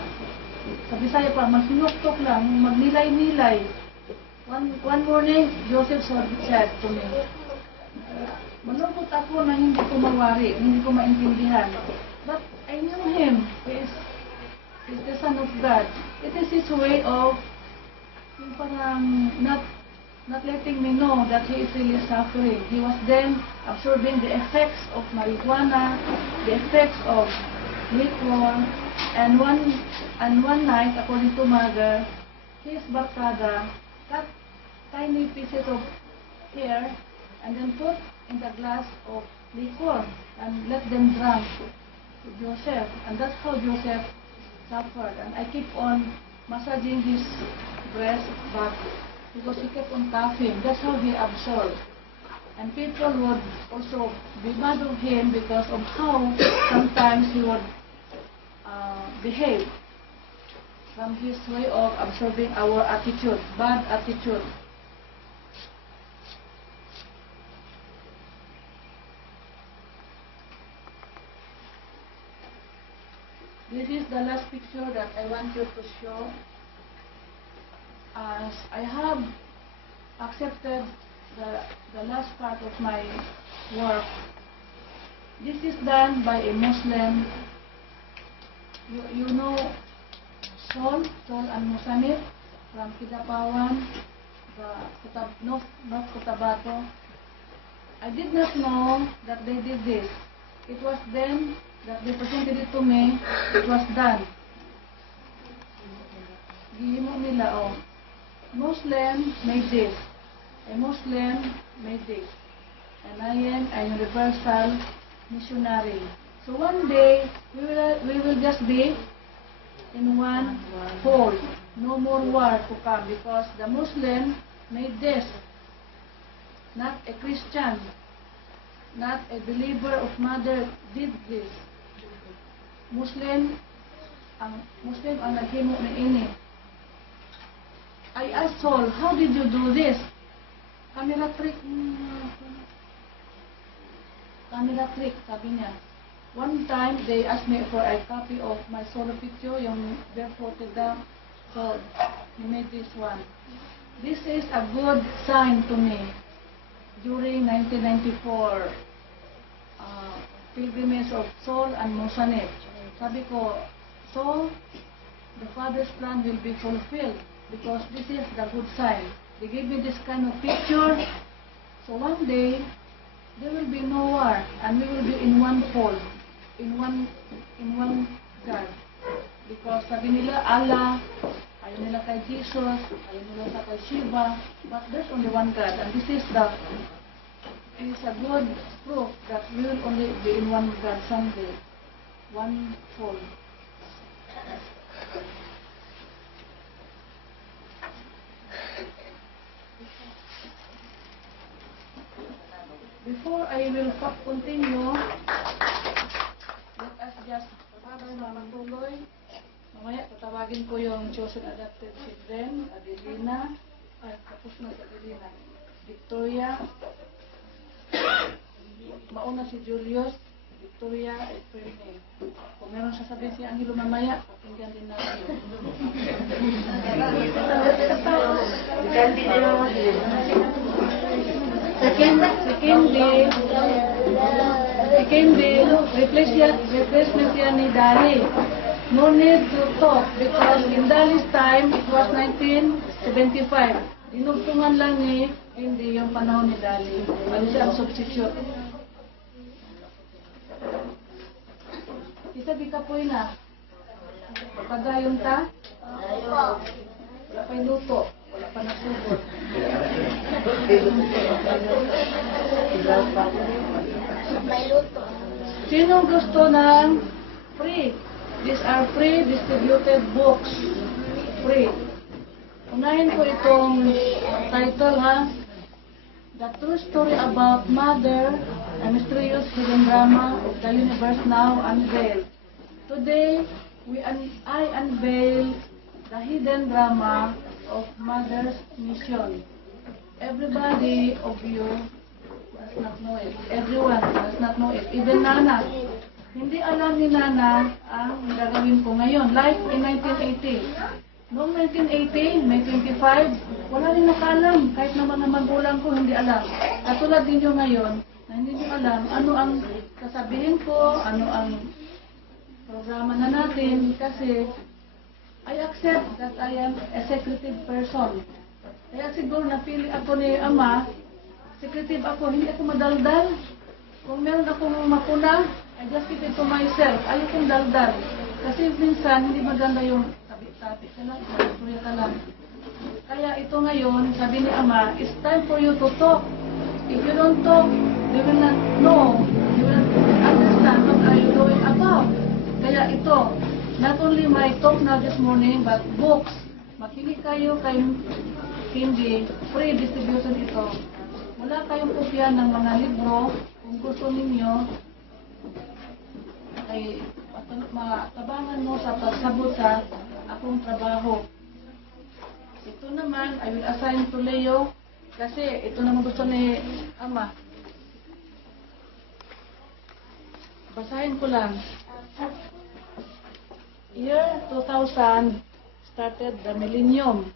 sa Bisaya pa, magsinuktok lang, magnilay-nilay. One morning, Joseph said to me, malungkot ako na hindi ko mawari, hindi ko maintindihan. But I knew him. He's the Son of God. It is his way of yung parang not letting me know that he is really suffering. He was then absorbing the effects of marijuana, the effects of liquor, and one night, according to Mother, his barkada cut tiny pieces of hair and then put in the glass of liquor and let them drink to Joseph. And that's how Joseph suffered. And I keep on massaging his breast back, because he kept on coughing. That's how he absorbed. And people would also be mad of him because of how sometimes he would behave from his way of absorbing our attitude, bad attitude. This is the last picture that I want you to show. As I have accepted the last part of my work. This is done by a Muslim. You know Sol and Musanif from Kidapawan, North Cotabato. I did not know that they did this. It was then that they presented it to me. It was done. Gihimo nila, Muslim made this. A Muslim made this. And I am a universal missionary. So one day, we will just be in one whole. No more war to come, because the Muslim made this. Not a Christian, not a believer of Mother did this. Muslim ang naghimo ni ini. I asked Saul, how did you do this? Camera trick, sabi niya. One time, they asked me for a copy of my solo picture, yung barefooted down. So, he made this one. This is a good sign to me. During 1994, pilgrimage of Saul and Musanif. Sabi ko, Saul, the Father's plan will be fulfilled, because this is the good sign. They gave me this kind of picture, So one day, there will be no war, and we will be in one fold, in one God. Because sabi nila, Allah, ayaw nila kay Jesus, ayaw nila sa kay Shiva, but there's only one God, and this is a good proof that we will only be in one God someday, one fold. Before I will continue, let us just matuloy. Mamaya tatawagin ko yung chosen adopted children, Adelina, tapos na si Adelina, Victoria, mauna si Julius, Victoria, at Fernie. Kung meron sasabihin si Angelo mamaya, pakinggan din natin. Secondly, replacement yan ni Dali. No need to talk because in Dali's time, it was 1975. Inugtungan lang ni hindi yung panahon ni Dali. Ano siya ang substitute. Isa di kapoy na. Pagagayon ta? Wala pa yung luto. Wala pa nasugod. Sino gusto ng free? These are free distributed books. Free. Unahin ko itong title ha. The True Story About Mother, a Mysterious Hidden Drama of the Universe Now Unveiled. Today, I unveil the hidden drama of Mother's mission. Everybody of you does not know it. Everyone does not know it. Even Nana. Hindi alam ni Nana ang gagawin ko ngayon. Like in 1980. Noong 1980, may 25, wala rin nakaalam. Kahit na mga magulang ko, hindi alam. At tulad ninyo ngayon, na hindi nyo alam ano ang sasabihin ko, ano ang programa na natin, kasi I accept that I am a secretive person. Kaya siguro napili ako ni Ama, secretive ako, hindi ako madaldal. Kung meron akong mapuna, I just keep it to myself. Ayaw kong daldal. Kasi minsan, hindi maganda yung tabi-tabi ka lang, tuya ka lang. Kaya ito ngayon, sabi ni Ama, it's time for you to talk. If you don't talk, you will not know, you will not understand what are you doing about. Kaya ito, not only my talk now this morning, but books. Makinig kayo kay hindi, free distribution ito. Wala kayong kopya ng mga libro. Kung gusto ninyo, ay matabangan mo sa pagsabot sa akong trabaho. Ito naman, I will assign to Leo, kasi ito naman gusto ni Ama. Basahin ko lang. Year 2000 started the millennium.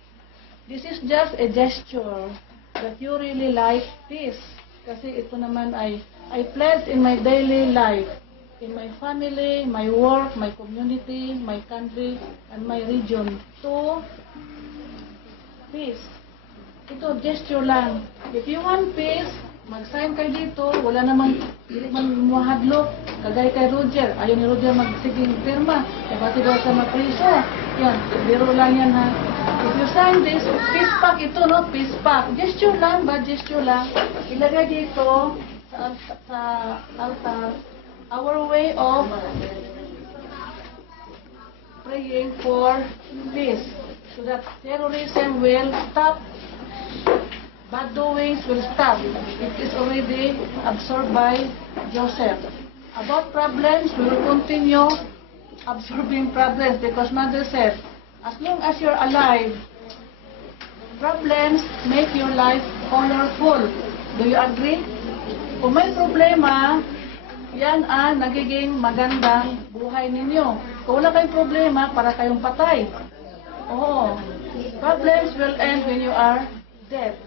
This is just a gesture that you really like peace. Kasi ito naman ay I pledge in my daily life, in my family, my work, my community, my country, and my region to peace. Ito, gesture lang. If you want peace, mag-sign kayo dito, wala namang, hindi man muhadlok, kagaya kay Roger. Ayaw ni Roger magsiging firma, bati daw sa mapriso. Yan, biro lang yan ha. If you sign this, peace pack ito, no? Peace pack. Gesture lang ba? Gesture lang. Ilagay dito sa altar, our way of praying for peace, so that terrorism will stop, bad doings will stop. It is already absorbed by Joseph. About problems, we will continue absorbing problems because Mother said, as long as you're alive, problems make your life colorful. Do you agree? Kung may problema, yan ang nagiging magandang buhay ninyo. Kung wala kayong problema, para kayong patay. Oo. Problems will end when you are dead.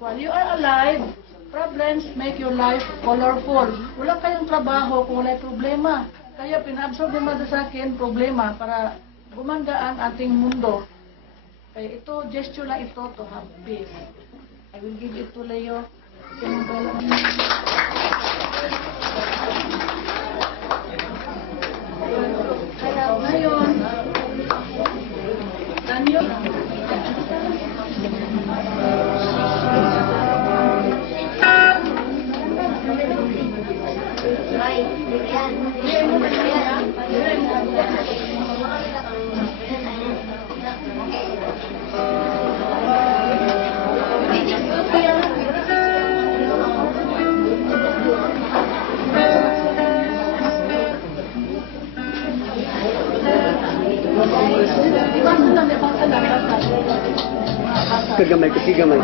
While you are alive, problems make your life colorful. Wala kayong trabaho kung wala problema. Kaya pinabsorb ni Mother sa akin problema para gumanda ang ating mundo. Kaya ito, gesture lang ito to have peace. I will give it to Leo. Ngayon, Danyo. Kagamay, kagamay.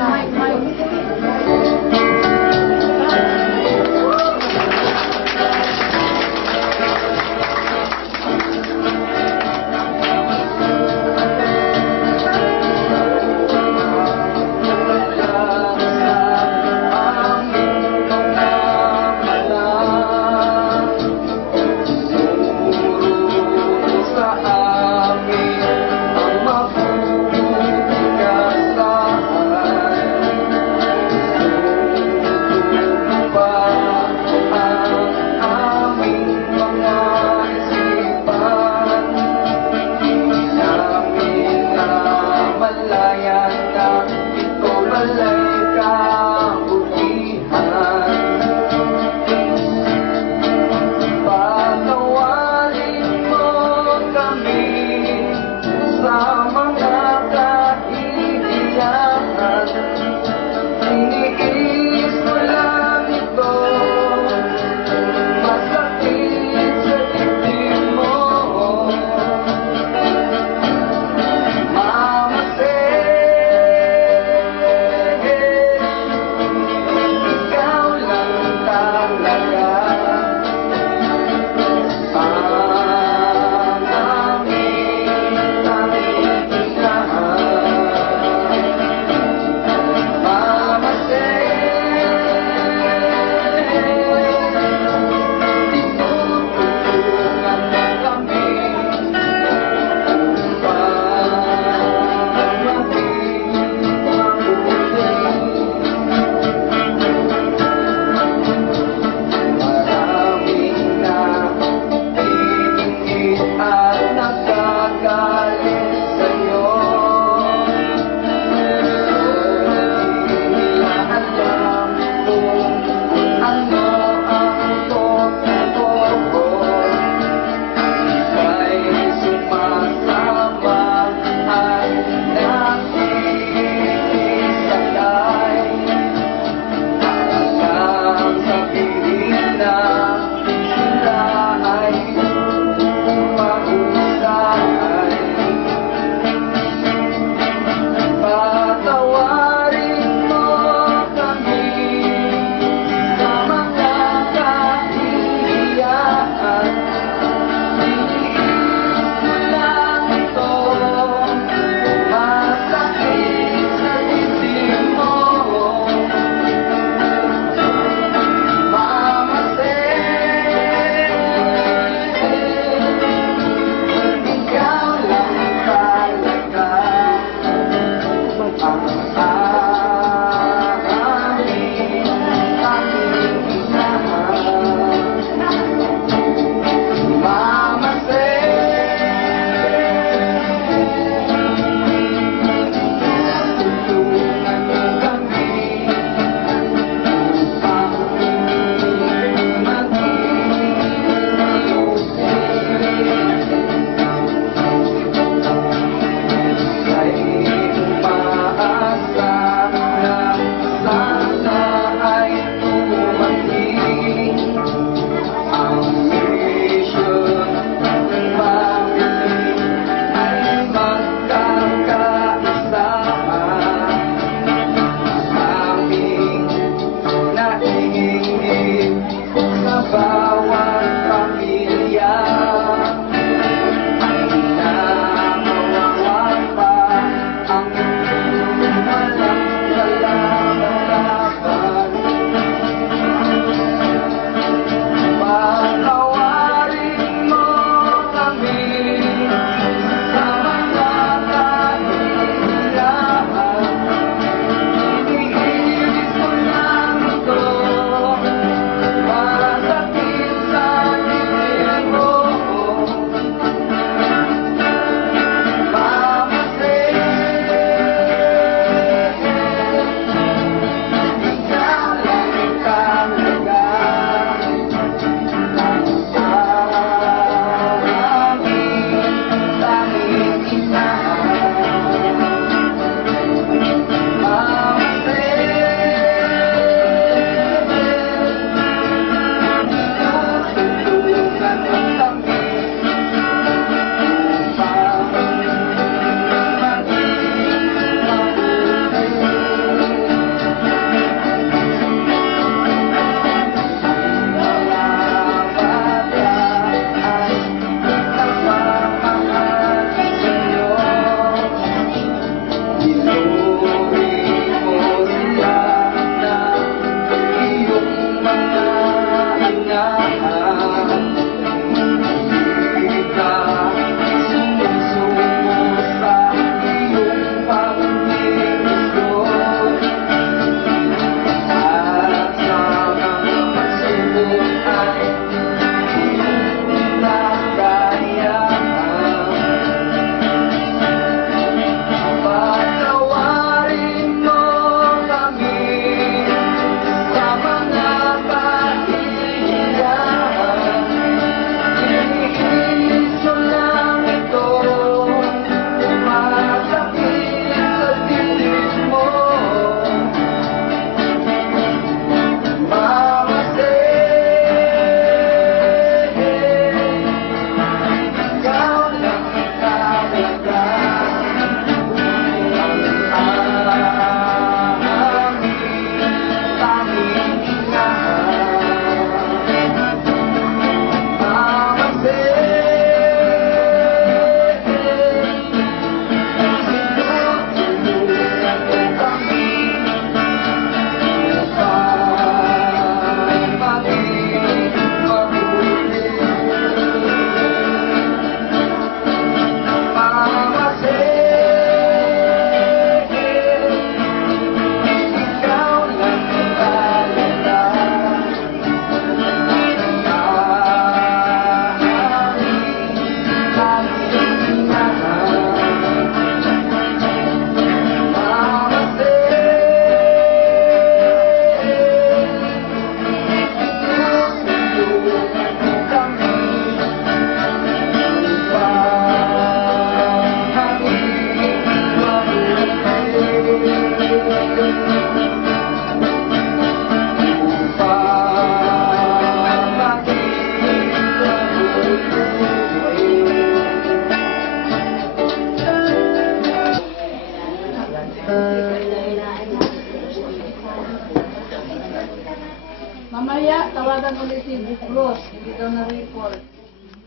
Mamaya, tawagan ulit si Bruce. Hindi daw na-report.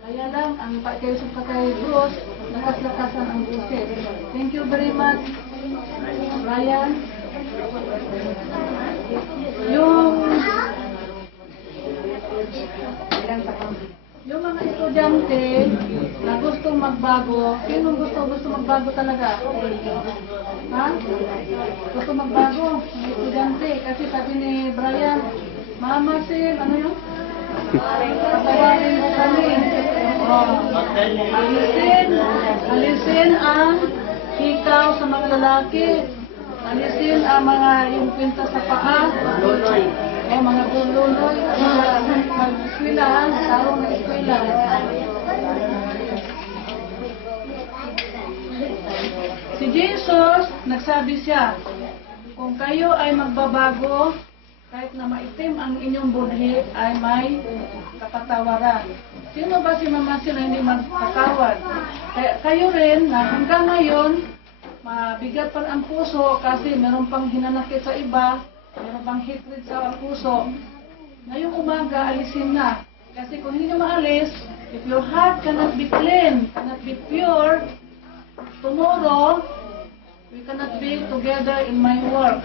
Kaya lang, ang pakiusap ka kay Bruce, lakas-lakasan ang busit. Thank you very much, Ryan. Yung mga estudyante na gustong magbago, sinong gusto magbago talaga? Ha? Gusto magbago? Mga estudyante. Kasi sabi ni Brian, Mama Sil, ano yun? Patawarin mo kami. Alisin ang hikaw sa mga lalaki. Alisin ang mga yung pinta sa paa. Mga bululoy. Mag-eskwela, sarong na eskwela. Si Jesus, nagsabi siya, kung kayo ay magbabago, kahit na maitim ang inyong budhi, ay may kapatawaran. Sino ba si Mama Sil na hindi magpatawad? Kayo rin na hanggang ngayon, mabigat pa ang puso kasi meron pang hinanakit sa iba, meron pang hatred sa puso. Ngayong umaga, alisin na. Kasi kung hindi nyo maalis, if your heart cannot be clean, cannot be pure, tomorrow, we cannot be together in my work.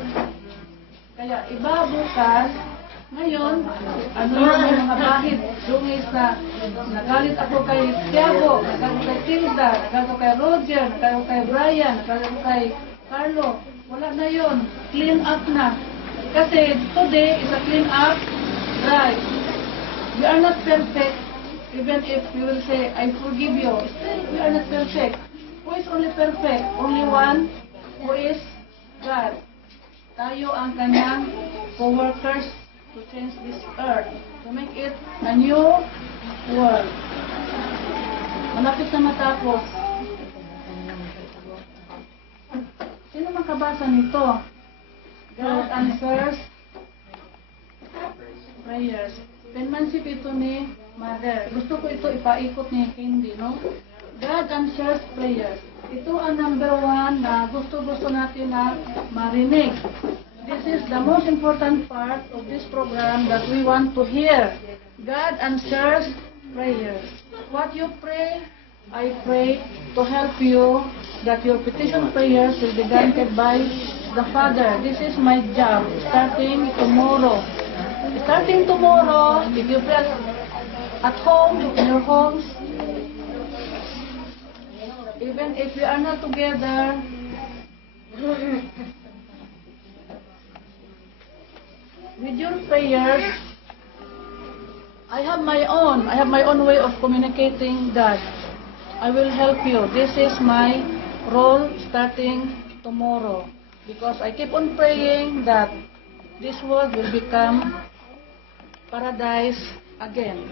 Kaya iba bukas, ngayon, ano yung mga bahid, dungis na nagalit ako kay Tiago, nagalit kay Tilda, nagalit kay Roger, nagalit kay Brian, nagalit kay Carlo. Wala na yun. Clean up na. Kasi today is a clean up drive. We are not perfect, even if you will say, I forgive you. Still, we are not perfect. Who is only perfect? Only one, who is God. Tayo ang kanyang co-workers to change this earth, to make it a new world. Malapit na matapos. Sino makabasa nito? God answers prayers. Penmanship ito ni Mother. Gusto ko ito ipaikot ni Candy, no? God answers prayers. Ito ang number 1 na gusto-gusto natin na marinig. This is the most important part of this program that we want to hear. God answers prayers. What you pray, I pray to help you that your petition prayers will be granted by the Father. This is my job starting tomorrow. Starting tomorrow, if you pray at home, in your homes, even if we are not together, with your prayers, I have my own way of communicating God. I will help you. This is my role starting tomorrow. Because I keep on praying that this world will become paradise again.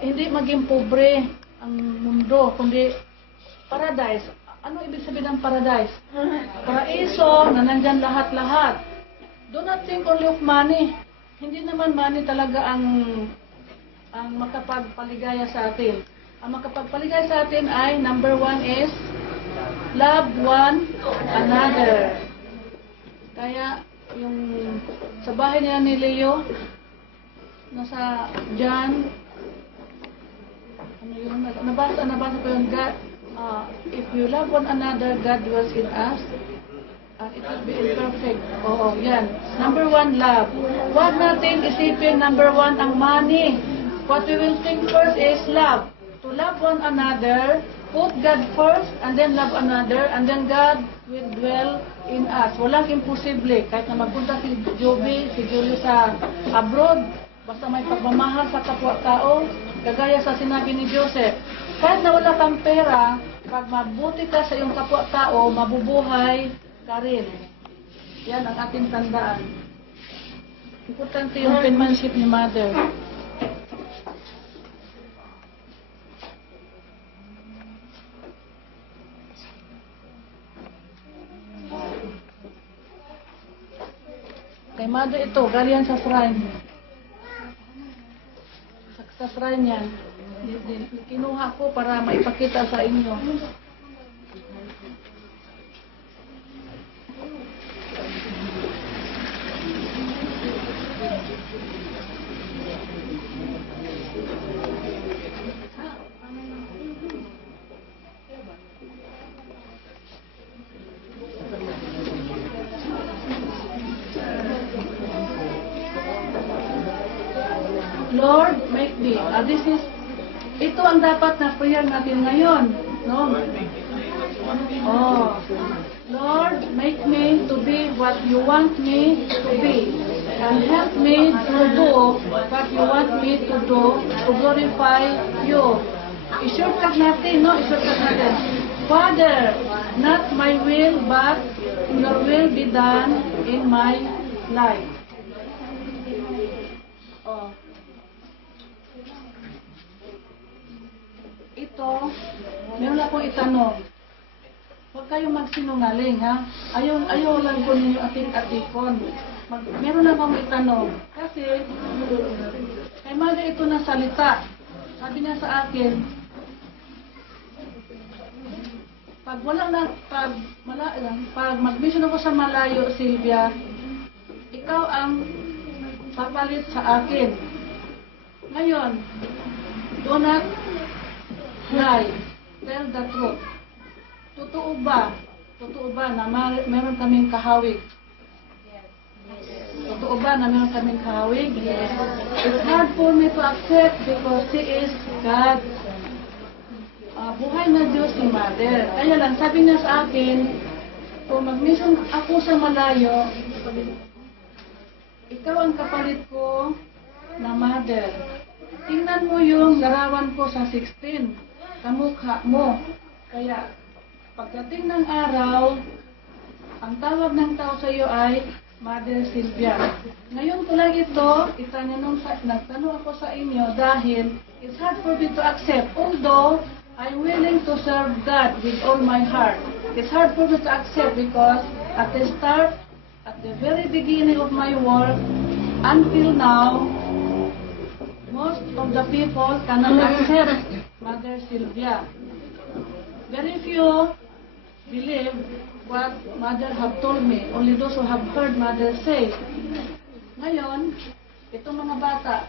Hindi maging pobre ang mundo, kundi paradise. Ano ibig sabihin ng paradise? Paraiso na nandyan lahat-lahat. Do not think only of money. Hindi naman money talaga ang makapagpaligaya sa atin. Ang makapagpaligaya sa atin ay number 1 is love one another. Kaya yung sa bahay niya ni Leo, nasa John, ano yun, nabasa ko yung God, if you love one another, God dwells in us, and it will be imperfect. Oo, yan. Number 1, love. Huwag natin isipin number 1 ang money. What we will think first is love. To love one another, put God first, and then love another, and then God will dwell in us. Walang imposible. Kahit na magpunta si Joby, si Julie sa abroad, basta may pagmamahal sa kapwa-tao, kagaya sa sinabi ni Joseph, kahit na wala kang pera, pag mabuti ka sa iyong kapwa-tao, mabubuhay ka rin. Yan ang ating tandaan. Importante yung penmanship ni Mother. Kay Mother ito, galing sa shrine. Sa shrine yan. Kinuha ko para maipakita sa inyo. Lord, make me. Ito ang dapat na prayer natin ngayon. No? Oh, Lord, make me to be what you want me to be. And help me to do what you want me to do to glorify you. I-shortcut natin, no? I-shortcut natin. Father, not my will, but your will be done in my life. Oh. Ito, meron akong itanong. Huwag kayong magsinungaling, ha? Ayaw lang ko ninyo atik-atikon. Meron lang akong itanong. Kasi, kay Mother ito na salita. Sabi niya sa akin, pag mag-mission ako sa malayo, Sylvia, ikaw ang papalit sa akin. Ngayon, do not lie. Tell the truth. Totoo ba? Totoo ba na meron kaming kahawig? Totoo ba na meron kaming kahawig? It's hard for me to accept because she is God. Buhay na Diyos si Mother. Kaya lang, sabi niya sa akin, kung mag-mission ako sa malayo, ikaw ang kapalit ko na Mother. Tingnan mo yung larawan ko sa 16, kamukha mo. Kaya, pagdating ng araw, ang tawag ng tao sa iyo ay Mother Sylvia. Ngayon ko lang ito, nagtanong ako sa inyo dahil it's hard for me to accept. Although, I'm willing to serve God with all my heart. It's hard for me to accept because at the start, at the very beginning of my work, until now, most of the people cannot accept Mother Sylvia. Very few believe what Mother have told me. Only those who have heard Mother say. Ngayon, itong mga bata,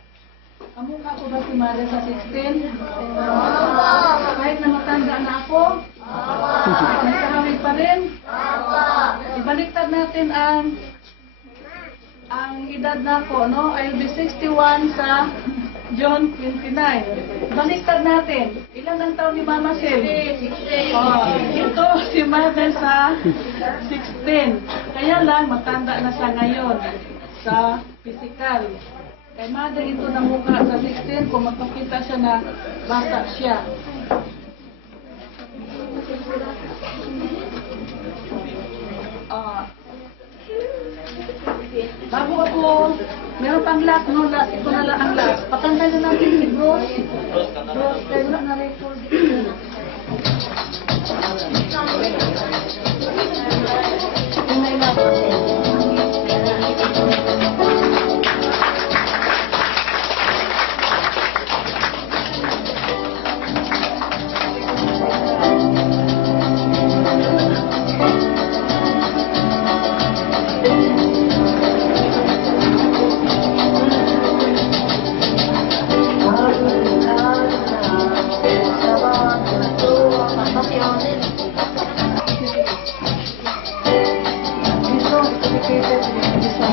kamukha ko ba si Mother sa 16? Kahit na matanda na ako? May kahawig pa rin? Ibaliktad natin ang edad na ko, no? I'll be 61 sa June 29. Baliktad natin. Ilan ang taon ni Mama Sil? 16. Ito si Mother sa 16. Kaya lang, matanda na siya ngayon sa physical. Kay Mother ito na mukha sa 16, kung magpakita siya na bata siya. Bago ako, meron pang last, no? Ito na lang ang last. Patanggal na natin si Bruce. Bruce, kaya wala na record. Yung may last.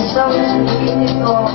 Isang hindi ko